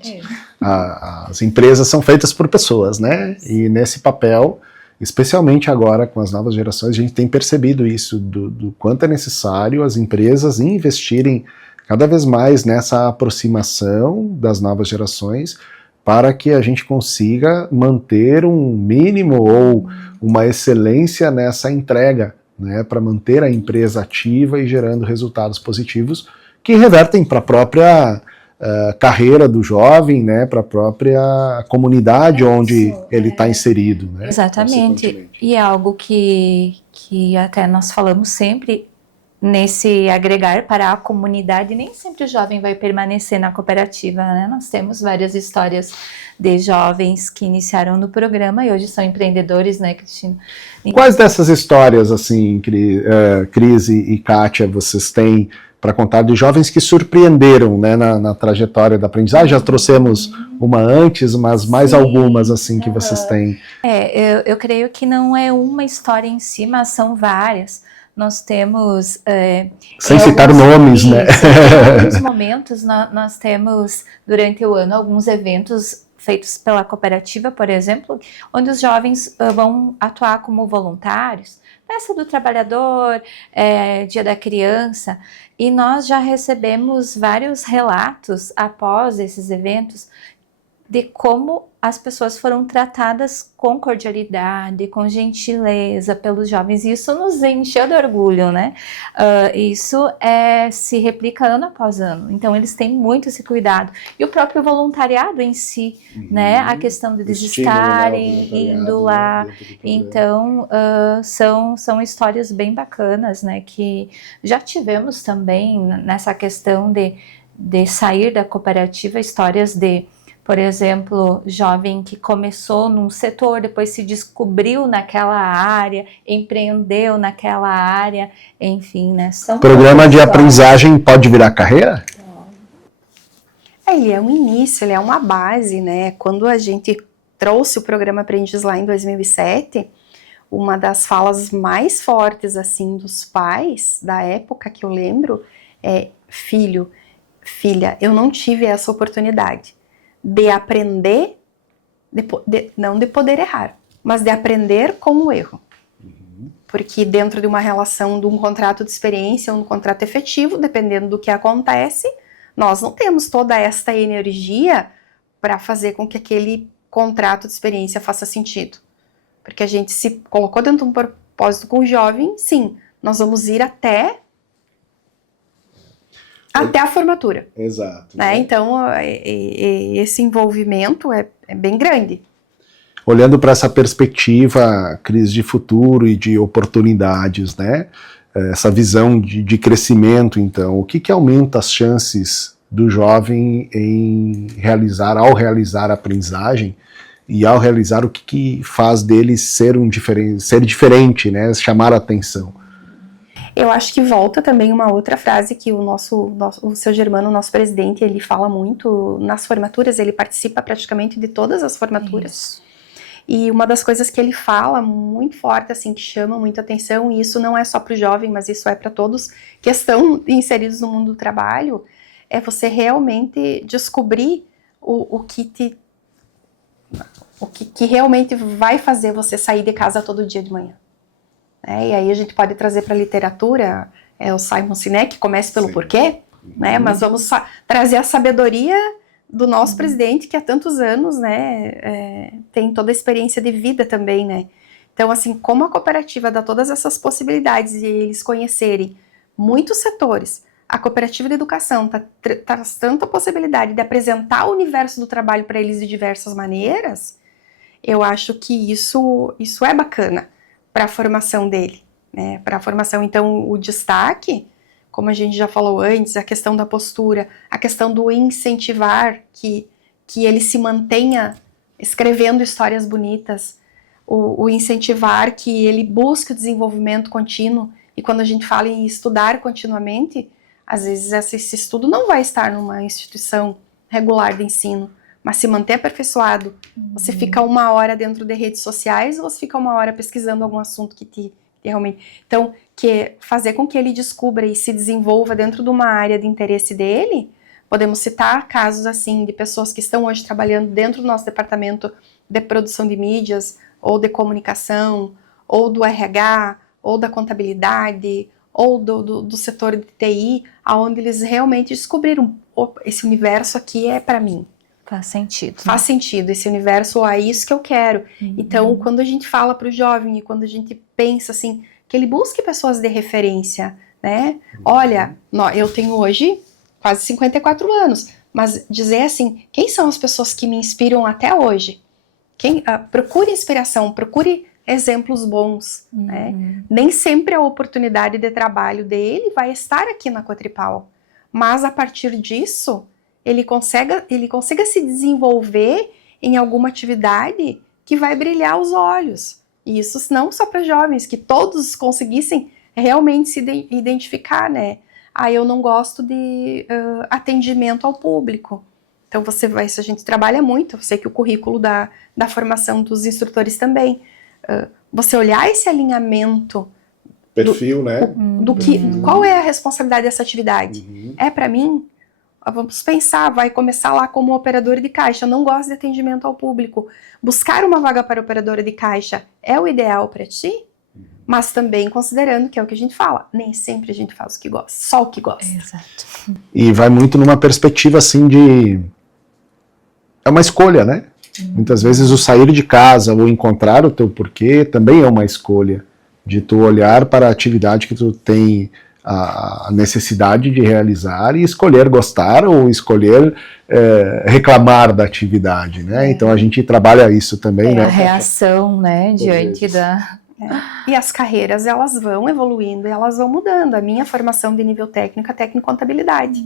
As empresas são feitas por pessoas, né? E nesse papel, especialmente agora com as novas gerações, a gente tem percebido isso, do quanto é necessário as empresas investirem cada vez mais nessa aproximação das novas gerações para que a gente consiga manter um mínimo ou uma excelência nessa entrega, né? Para manter a empresa ativa e gerando resultados positivos que revertem para a própria carreira do jovem, né, para a própria comunidade onde ele está inserido. Né, exatamente, e é algo que até nós falamos sempre, nesse agregar para a comunidade, nem sempre o jovem vai permanecer na cooperativa, né? Nós temos várias histórias de jovens que iniciaram no programa e hoje são empreendedores, né, Cristina? Quais dessas histórias, assim, Cris e Kátia, vocês têm para contar de jovens que surpreenderam, né, na trajetória da aprendizagem? Já trouxemos uma antes, mas mais Sim. algumas assim que vocês têm. Eu creio que não é uma história em si, mas são várias. Nós temos... sem citar nomes, né? Em alguns momentos nós temos, durante o ano, alguns eventos feitos pela cooperativa, por exemplo, onde os jovens vão atuar como voluntários, Festa do Trabalhador, Dia da Criança, e nós já recebemos vários relatos após esses eventos de como as pessoas foram tratadas com cordialidade, com gentileza pelos jovens, e isso nos encheu de orgulho, né? Isso se replica ano após ano, então eles têm muito esse cuidado. E o próprio voluntariado em si, né? A questão de eles estarem indo lá, então são histórias bem bacanas, né? Que já tivemos também nessa questão de sair da cooperativa, histórias de, por exemplo, jovem que começou num setor, depois se descobriu naquela área, empreendeu naquela área, enfim, né? Programa de aprendizagem pode virar carreira? Ele é um início, ele é uma base, né? Quando a gente trouxe o programa Aprendiz lá em 2007, uma das falas mais fortes, assim, dos pais da época que eu lembro é: filho, filha, eu não tive essa oportunidade de aprender, não de poder errar, mas de aprender com o erro. Porque dentro de uma relação, de um contrato de experiência ou um contrato efetivo, dependendo do que acontece, nós não temos toda esta energia para fazer com que aquele contrato de experiência faça sentido. Porque a gente se colocou dentro de um propósito com o jovem, sim, nós vamos ir até a formatura. Exato. Né? Então, esse envolvimento é bem grande. Olhando para essa perspectiva, Cris, de futuro e de oportunidades, né? Essa visão de crescimento, então, o que aumenta as chances do jovem ao realizar a aprendizagem e ao realizar o que faz dele ser diferente, né? Chamar a atenção? Eu acho que volta também uma outra frase que o seu Germano, nosso presidente, ele fala muito nas formaturas, ele participa praticamente de todas as formaturas. Isso. E uma das coisas que ele fala muito forte, assim, que chama muita atenção, e isso não é só para o jovem, mas isso é para todos que estão inseridos no mundo do trabalho, é você realmente descobrir o que realmente vai fazer você sair de casa todo dia de manhã. E aí a gente pode trazer para a literatura o Simon Sinek, comece pelo porquê, né? Mas vamos trazer a sabedoria do nosso presidente, que há tantos anos, né, tem toda a experiência de vida também, né? Então, assim, como a cooperativa dá todas essas possibilidades de eles conhecerem muitos setores, a cooperativa de educação traz tanta possibilidade de apresentar o universo do trabalho para eles de diversas maneiras, eu acho que isso é bacana. para a formação dele, né? Para a formação, então, o destaque, como a gente já falou antes, a questão da postura, a questão do incentivar que ele se mantenha escrevendo histórias bonitas, o incentivar que ele busque o desenvolvimento contínuo, e quando a gente fala em estudar continuamente, às vezes esse estudo não vai estar numa instituição regular de ensino, mas se manter aperfeiçoado. Você fica 1 hora dentro de redes sociais ou você fica 1 hora pesquisando algum assunto que realmente... Então, fazer com que ele descubra e se desenvolva dentro de uma área de interesse dele. Podemos citar casos assim de pessoas que estão hoje trabalhando dentro do nosso departamento de produção de mídias, ou de comunicação, ou do RH, ou da contabilidade, ou do setor de TI, onde eles realmente descobriram, esse universo aqui é para mim. Faz sentido. Faz sentido, esse universo, é isso que eu quero. Então, quando a gente fala para o jovem, e quando a gente pensa assim, que ele busque pessoas de referência, né? Olha, eu tenho hoje quase 54 anos, mas dizer assim, quem são as pessoas que me inspiram até hoje? Procure inspiração, procure exemplos bons, né? Nem sempre a oportunidade de trabalho dele vai estar aqui na Cotripal, mas a partir disso, ele consiga se desenvolver em alguma atividade que vai brilhar os olhos. E isso não só para jovens, que todos conseguissem realmente se identificar, né? Eu não gosto de atendimento ao público. Então se a gente trabalha muito, eu sei que o currículo da formação dos instrutores também, você olhar esse alinhamento, perfil, né? Qual é a responsabilidade dessa atividade? É para mim? Vamos pensar, vai começar lá como operadora de caixa, não gosto de atendimento ao público. Buscar uma vaga para operadora de caixa é o ideal para ti? Mas também considerando que é o que a gente fala, nem sempre a gente faz o que gosta, só o que gosta. Exato. E vai muito numa perspectiva assim de... É uma escolha, né? Muitas vezes o sair de casa ou encontrar o teu porquê também é uma escolha de tu olhar para a atividade que tu tem a necessidade de realizar e escolher gostar ou escolher reclamar da atividade, né? Então a gente trabalha isso também, né? A reação, né, diante da... E as carreiras, elas vão evoluindo, elas vão mudando. A minha formação de nível técnico é técnico-contabilidade.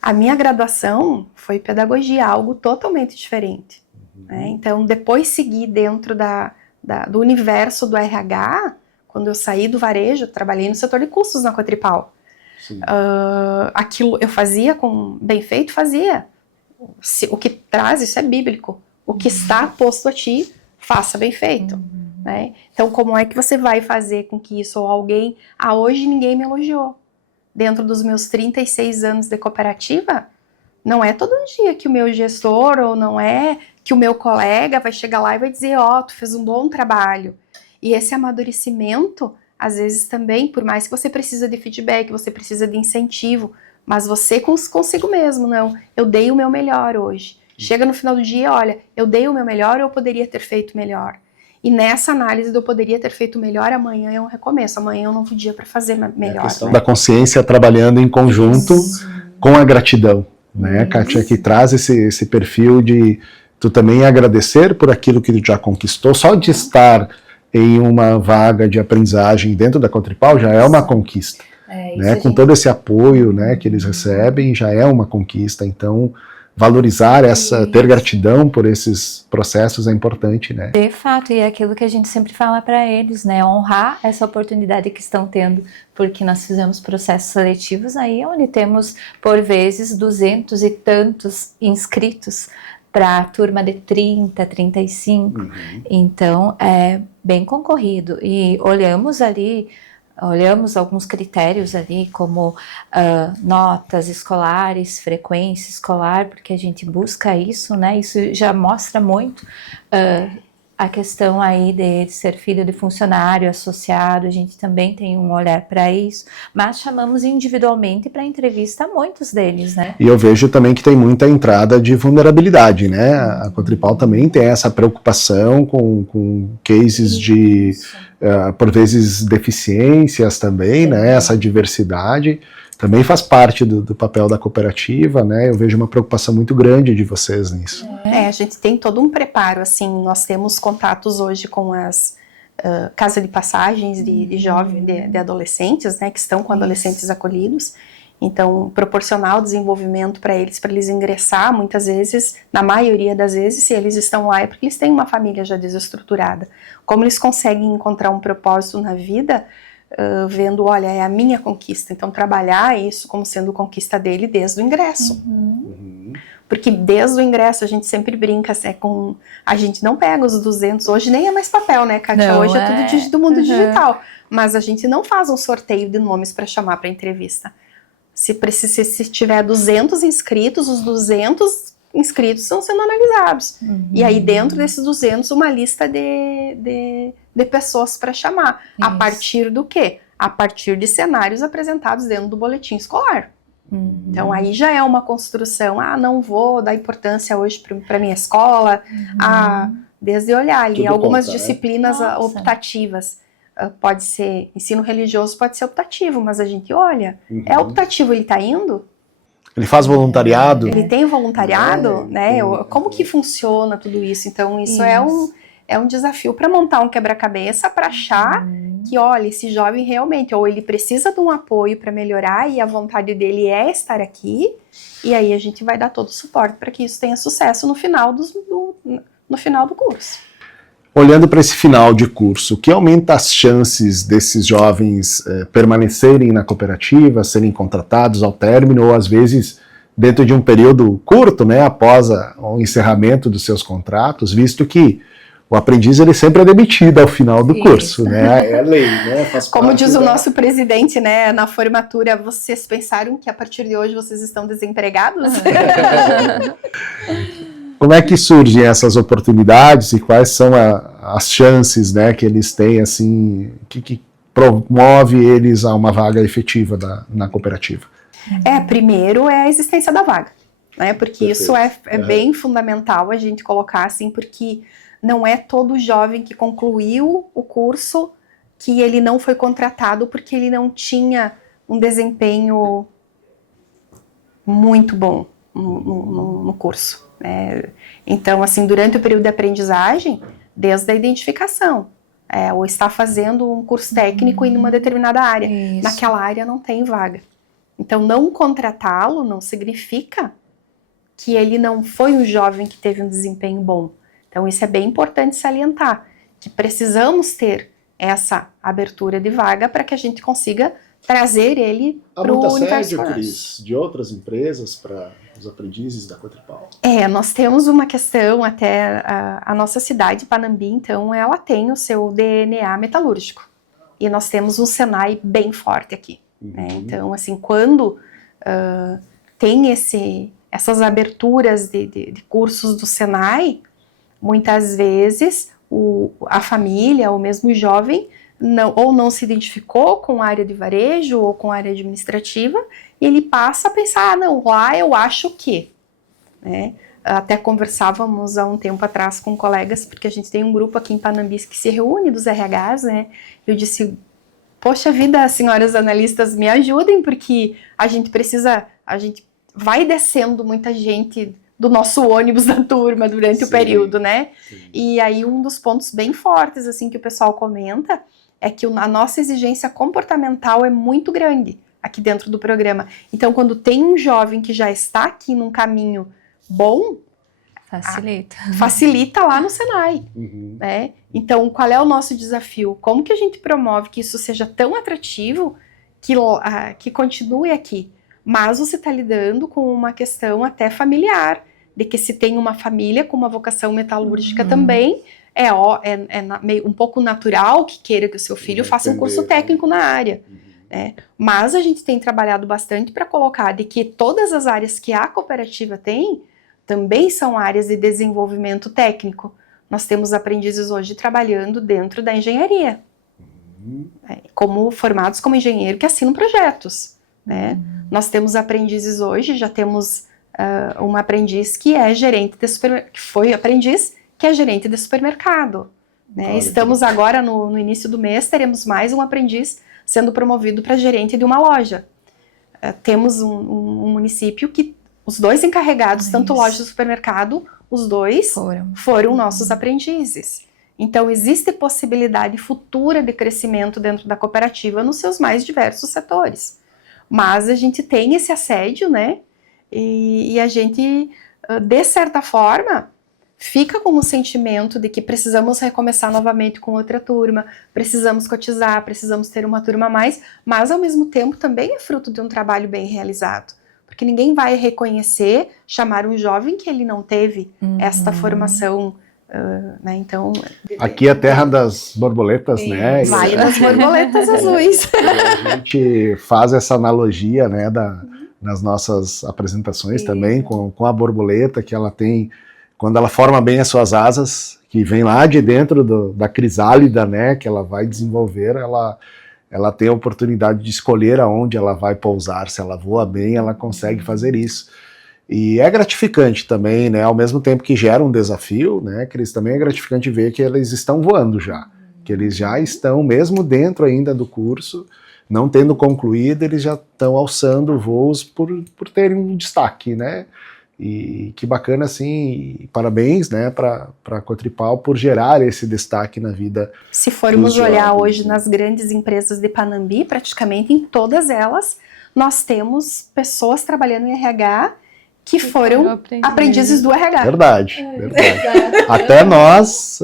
A minha graduação foi pedagogia, algo totalmente diferente. Né? Então, depois segui dentro do universo do RH, quando eu saí do varejo, trabalhei no setor de custos na Cotripal. Aquilo eu fazia bem feito, fazia. O que traz, isso é bíblico. O que está posto a ti, faça bem feito. Né? Então, como é que você vai fazer com que isso, ou alguém... hoje ninguém me elogiou. Dentro dos meus 36 anos de cooperativa, não é todo dia que o meu gestor, ou não é que o meu colega vai chegar lá e vai dizer, tu fez um bom trabalho. E esse amadurecimento, às vezes também, por mais que você precisa de feedback, você precisa de incentivo, mas você consigo mesmo, não, eu dei o meu melhor hoje. Chega no final do dia, olha, eu dei o meu melhor ou eu poderia ter feito melhor. E nessa análise do eu poderia ter feito melhor, amanhã é um recomeço, amanhã é um novo dia para fazer melhor. A questão da consciência trabalhando em conjunto com a gratidão, né, Kátia, que traz esse perfil de tu também agradecer por aquilo que tu já conquistou, só de estar em uma vaga de aprendizagem dentro da Cotripal já é uma conquista, né, com todo esse apoio, né, que eles recebem, já é uma conquista. Então valorizar ter gratidão por esses processos é importante, né? De fato, e é aquilo que a gente sempre fala para eles, né? Honrar essa oportunidade que estão tendo, porque nós fizemos processos seletivos aí, onde temos, por vezes, 200 e tantos inscritos para a turma de 30, 35. Então, é bem concorrido. E olhamos alguns critérios ali, como notas escolares, frequência escolar, porque a gente busca isso, né? Isso já mostra muito a questão aí de ser filho de funcionário associado, a gente também tem um olhar para isso, mas chamamos individualmente para entrevista muitos deles, né? E eu vejo também que tem muita entrada de vulnerabilidade, né? A Cotripal também tem essa preocupação com cases de, por vezes, deficiências também, né? Essa diversidade também faz parte do papel da cooperativa, né? Eu vejo uma preocupação muito grande de vocês nisso. A gente tem todo um preparo, assim, nós temos contatos hoje com as casa de passagens de jovens, de adolescentes, né, que estão com adolescentes acolhidos. Então, proporcionar o desenvolvimento para eles ingressar, muitas vezes, na maioria das vezes, se eles estão lá é porque eles têm uma família já desestruturada. Como eles conseguem encontrar um propósito na vida, vendo, olha, é a minha conquista. Então, trabalhar isso como sendo conquista dele desde o ingresso. Porque desde o ingresso a gente sempre brinca, a gente não pega os 200, hoje nem é mais papel, né, Kátia? Hoje é tudo do mundo digital. Mas a gente não faz um sorteio de nomes para chamar para entrevista. Se tiver 200 inscritos, os 200 inscritos estão sendo analisados. E aí, dentro desses 200, uma lista de pessoas para chamar. Isso. A partir do quê? A partir de cenários apresentados dentro do boletim escolar. Então, aí já é uma construção. Não vou dar importância hoje para minha escola. Desde olhar ali, algumas disciplinas optativas. Pode ser, ensino religioso pode ser optativo, mas a gente olha, é optativo, ele está indo? Ele faz voluntariado? Ele tem voluntariado, né? Como que funciona tudo isso? Então, isso é um desafio para montar um quebra-cabeça, para achar que, olha, esse jovem realmente, ou ele precisa de um apoio para melhorar e a vontade dele é estar aqui, e aí a gente vai dar todo o suporte para que isso tenha sucesso no final do curso. Olhando para esse final de curso, o que aumenta as chances desses jovens permanecerem na cooperativa, serem contratados ao término, ou às vezes dentro de um período curto, né, após o encerramento dos seus contratos, visto que o aprendiz ele sempre é demitido ao final do curso, né? É lei, né? Como diz o nosso presidente, né, na formatura, vocês pensaram que a partir de hoje vocês estão desempregados? Como é que surgem essas oportunidades e quais são as chances, né, que eles têm, assim, que promove eles a uma vaga efetiva na cooperativa? Primeiro é a existência da vaga, né, porque isso é bem fundamental a gente colocar, assim, porque não é todo jovem que concluiu o curso que ele não foi contratado porque ele não tinha um desempenho muito bom no curso. Então, assim, durante o período de aprendizagem, desde a identificação, ou está fazendo um curso técnico em uma determinada área, naquela área não tem vaga. Então, não contratá-lo não significa que ele não foi um jovem que teve um desempenho bom. Então, isso é bem importante salientar, que precisamos ter essa abertura de vaga para que a gente consiga trazer ele para o universo. Há muita Cris, de outras empresas para os aprendizes da Cotripal? Nós temos uma questão, até a nossa cidade, Panambi, então, ela tem o seu DNA metalúrgico. E nós temos um Senai bem forte aqui. Né? Então, assim, quando tem essas aberturas de cursos do Senai, muitas vezes a família, ou mesmo o jovem, não se identificou com a área de varejo ou com a área administrativa, e ele passa a pensar, lá eu acho que, né? Até conversávamos há um tempo atrás com colegas, porque a gente tem um grupo aqui em Panambi que se reúne dos RHs, né? Eu disse, poxa vida, senhoras analistas, me ajudem, porque a gente vai descendo muita gente do nosso ônibus da turma durante o período, né? Sim. E aí um dos pontos bem fortes, assim, que o pessoal comenta, é que a nossa exigência comportamental é muito grande aqui dentro do programa. Então, quando tem um jovem que já está aqui num caminho bom, facilita lá no Senai. Né? Então, qual é o nosso desafio? Como que a gente promove que isso seja tão atrativo que continue aqui? Mas você está lidando com uma questão até familiar, de que se tem uma família com uma vocação metalúrgica também, meio um pouco natural que queira que o seu filho faça um curso técnico na área. Né? Mas a gente tem trabalhado bastante para colocar de que todas as áreas que a cooperativa tem também são áreas de desenvolvimento técnico. Nós temos aprendizes hoje trabalhando dentro da engenharia, formados como engenheiro que assinam projetos. Né? Nós temos aprendizes hoje, já temos uma aprendiz que é gerente de supermercado, que foi aprendiz, que é gerente de supermercado. Né? Estamos agora, no início do mês, teremos mais um aprendiz sendo promovido para gerente de uma loja. Temos um município que os dois encarregados, tanto loja e supermercado, os dois foram nossos aprendizes. Então, existe possibilidade futura de crescimento dentro da cooperativa nos seus mais diversos setores. Mas a gente tem esse assédio, né? E a gente, de certa forma, fica com o sentimento de que precisamos recomeçar novamente com outra turma, precisamos cotizar, precisamos ter uma turma a mais, mas ao mesmo tempo também é fruto de um trabalho bem realizado. Porque ninguém vai reconhecer, chamar um jovem que ele não teve esta formação, né? Então, aqui é a terra das borboletas, né? Vale das borboletas azuis. A gente faz essa analogia, né, nas nossas apresentações também, com a borboleta, que ela tem, quando ela forma bem as suas asas, que vem lá de dentro da crisálida, né, que ela vai desenvolver, ela tem a oportunidade de escolher aonde ela vai pousar. Se ela voa bem, ela consegue fazer isso. E é gratificante também, né? Ao mesmo tempo que gera um desafio, né, Cris, também é gratificante ver que eles estão voando já. Que eles já estão, mesmo dentro ainda do curso, não tendo concluído, eles já estão alçando voos por terem um destaque, né? E que bacana, assim, parabéns, né, para a Cotripal por gerar esse destaque na vida. Se formos olhar hoje nas grandes empresas de Panambi, praticamente em todas elas, nós temos pessoas trabalhando em RH que foram aprendizes do RH. Verdade. Até nós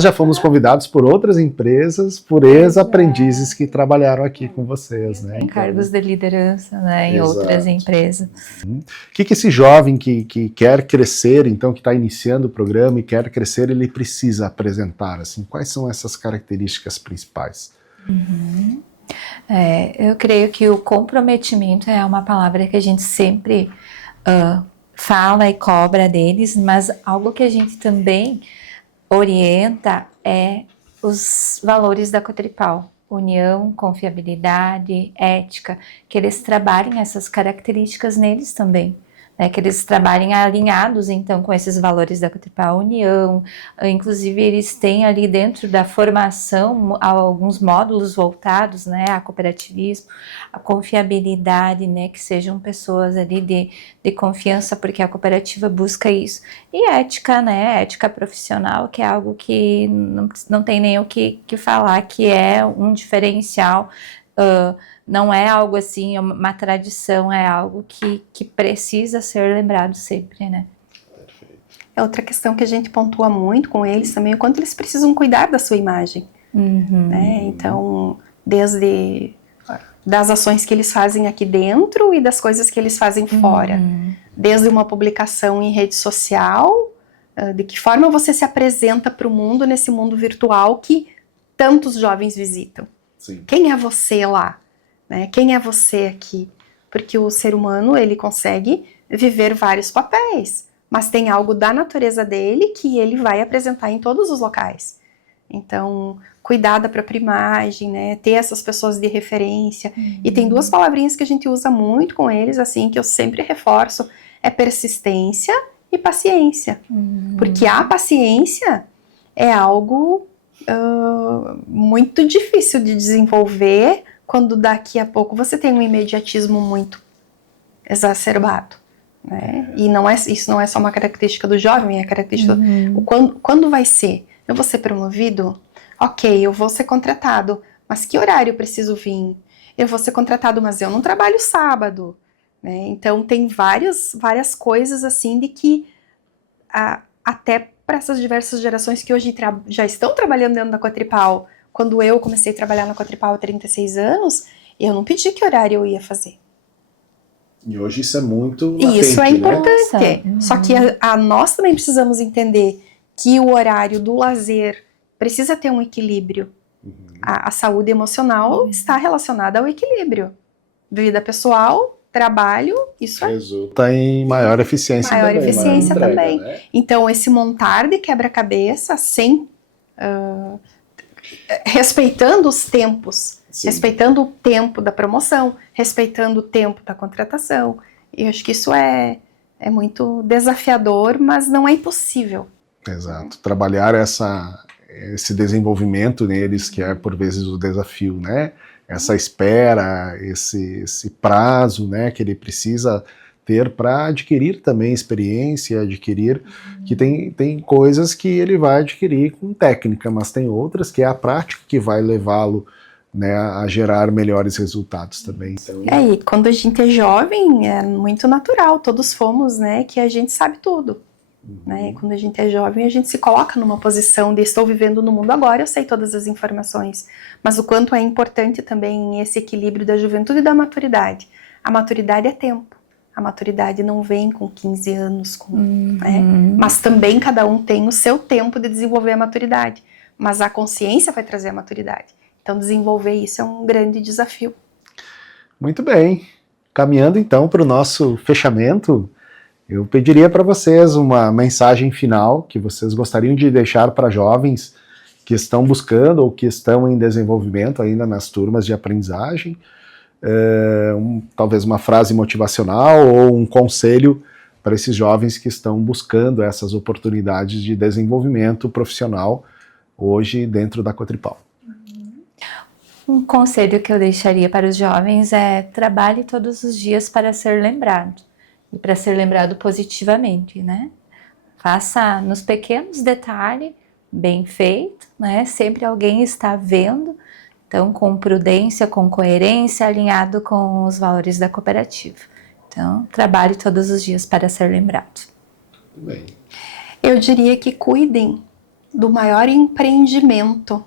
já fomos convidados por outras empresas, por ex-aprendizes que trabalharam aqui com vocês, né? Em cargos de liderança, né, em outras empresas. O que esse jovem que quer crescer, então, que está iniciando o programa e quer crescer, ele precisa apresentar, assim, quais são essas características principais? Eu creio que o comprometimento é uma palavra que a gente sempre fala e cobra deles, mas algo que a gente também orienta é os valores da Cotripal: união, confiabilidade, ética, que eles trabalhem essas características neles também, né, que eles trabalhem alinhados então com esses valores da Cotripal, união. Inclusive eles têm ali dentro da formação alguns módulos voltados, né, a cooperativismo, a confiabilidade, né, que sejam pessoas ali de confiança, porque a cooperativa busca isso. E ética, né, ética profissional, que é algo que não tem nem o que falar, que é um diferencial. Não é algo assim, uma tradição, é algo que precisa ser lembrado sempre, né? É outra questão que a gente pontua muito com eles também, o quanto eles precisam cuidar da sua imagem. Né? Então, desde das ações que eles fazem aqui dentro e das coisas que eles fazem fora. Desde uma publicação em rede social, de que forma você se apresenta para o mundo, nesse mundo virtual que tantos jovens visitam. Sim. Quem é você lá? Né? Quem é você aqui? Porque o ser humano, ele consegue viver vários papéis, mas tem algo da natureza dele que ele vai apresentar em todos os locais. Então, cuidar da própria imagem, né? Ter essas pessoas de referência. E tem duas palavrinhas que a gente usa muito com eles, assim, que eu sempre reforço, é persistência e paciência. Porque a paciência é algo muito difícil de desenvolver quando daqui a pouco você tem um imediatismo muito exacerbado, né? E isso não é só uma característica do jovem, é característica quando vai ser? Eu vou ser promovido? Ok, eu vou ser contratado, mas que horário eu preciso vir? Eu vou ser contratado, mas eu não trabalho sábado, né? Então tem várias coisas assim de que até para essas diversas gerações que hoje já estão trabalhando dentro da Cotripal. Quando eu comecei a trabalhar na Cotripal há 36 anos, eu não pedi que horário eu ia fazer. E hoje isso é muito latente, isso é importante. Né? Só que nós também precisamos entender que o horário do lazer precisa ter um equilíbrio. A saúde emocional está relacionada ao equilíbrio. Vida pessoal, trabalho, isso resulta em maior eficiência também. Maior eficiência entrega, também. Né? Então, esse montar de quebra-cabeça sem... respeitando os tempos, Sim. respeitando o tempo da promoção, respeitando o tempo da contratação. E eu acho que isso é muito desafiador, mas não é impossível. Exato. Trabalhar esse desenvolvimento neles, que é por vezes o desafio, né? Essa espera, esse prazo, né? Que ele precisa ter para adquirir também experiência, que tem coisas que ele vai adquirir com técnica, mas tem outras que é a prática que vai levá-lo, né, a gerar melhores resultados também. Então, e quando a gente é jovem, é muito natural, todos fomos, né, que a gente sabe tudo. Né? Quando a gente é jovem, a gente se coloca numa posição de estou vivendo no mundo agora, eu sei todas as informações. Mas o quanto é importante também esse equilíbrio da juventude e da maturidade. A maturidade é tempo. A maturidade não vem com 15 anos, né? Mas também cada um tem o seu tempo de desenvolver a maturidade. Mas a consciência vai trazer a maturidade. Então desenvolver isso é um grande desafio. Muito bem. Caminhando então para o nosso fechamento, eu pediria para vocês uma mensagem final que vocês gostariam de deixar para jovens que estão buscando ou que estão em desenvolvimento ainda nas turmas de aprendizagem, talvez uma frase motivacional ou um conselho para esses jovens que estão buscando essas oportunidades de desenvolvimento profissional hoje dentro da Cotripal. Um conselho que eu deixaria para os jovens é: trabalhe todos os dias para ser lembrado. E para ser lembrado positivamente, né? Faça nos pequenos detalhes, bem feito, né? Sempre alguém está vendo, então com prudência, com coerência, alinhado com os valores da cooperativa. Então, trabalhe todos os dias para ser lembrado. Bem. Eu diria que cuidem do maior empreendimento,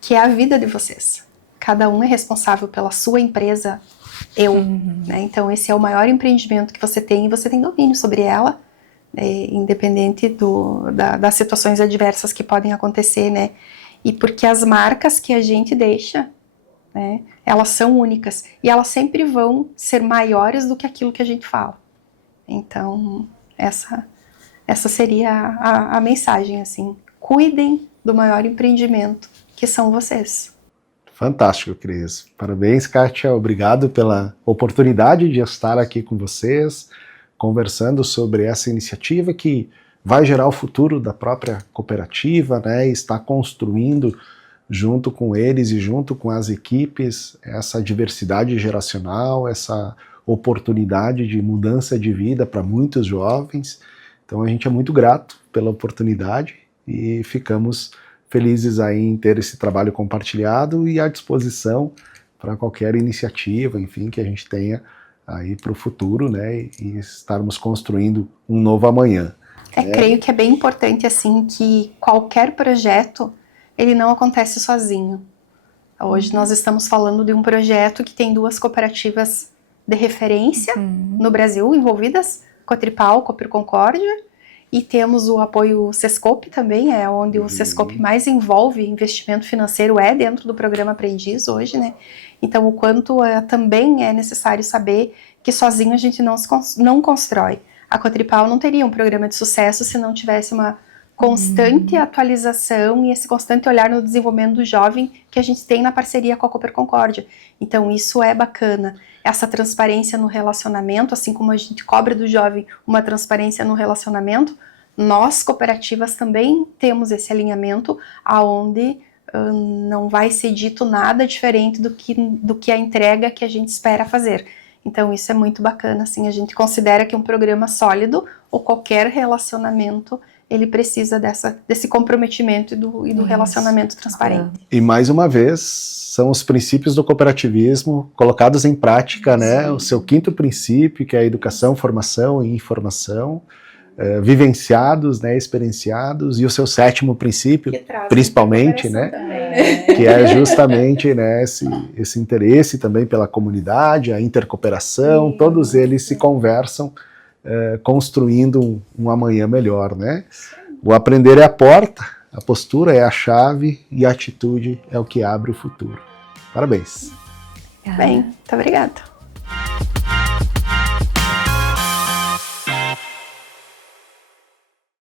que é a vida de vocês. Cada um é responsável pela sua empresa, né? Então esse é o maior empreendimento que você tem e você tem domínio sobre ela, independente das situações adversas que podem acontecer, né? E porque as marcas que a gente deixa, né, elas são únicas e elas sempre vão ser maiores do que aquilo que a gente fala. Então essa seria a mensagem, assim: cuidem do maior empreendimento que são vocês. Fantástico, Cris. Parabéns, Kátia. Obrigado pela oportunidade de estar aqui com vocês, conversando sobre essa iniciativa que vai gerar o futuro da própria cooperativa, né? E está construindo, junto com eles e junto com as equipes, essa diversidade geracional, essa oportunidade de mudança de vida para muitos jovens. Então a gente é muito grato pela oportunidade e ficamos felizes aí em ter esse trabalho compartilhado e à disposição para qualquer iniciativa, enfim, que a gente tenha aí para o futuro, né, e estarmos construindo um novo amanhã. Creio que é bem importante, assim, que qualquer projeto, ele não acontece sozinho. Hoje nós estamos falando de um projeto que tem 2 cooperativas de referência no Brasil envolvidas, Cotripal, Cooper Concórdia, e temos o apoio Sescope também, é onde o Sescope mais envolve investimento financeiro, dentro do programa Aprendiz hoje, né? Então o quanto também é necessário saber que sozinho a gente não constrói. A Cotripal não teria um programa de sucesso se não tivesse uma constante atualização e esse constante olhar no desenvolvimento do jovem que a gente tem na parceria com a Cooper Concórdia. Então isso é bacana. Essa transparência no relacionamento, assim como a gente cobra do jovem uma transparência no relacionamento, nós, cooperativas, também temos esse alinhamento aonde não vai ser dito nada diferente do que a entrega que a gente espera fazer. Então isso é muito bacana, assim, a gente considera que um programa sólido ou qualquer relacionamento, ele precisa desse comprometimento e do relacionamento transparente. E mais uma vez, são os princípios do cooperativismo colocados em prática, né? O seu 5º princípio, que é a educação, formação e informação, vivenciados, né, experienciados, e o seu 7º princípio, principalmente, né, que é justamente, né, esse interesse também pela comunidade, a intercooperação, todos eles se conversam, construindo um amanhã melhor, né? O aprender é a porta, a postura é a chave e a atitude é o que abre o futuro. Parabéns. Bem, muito obrigada.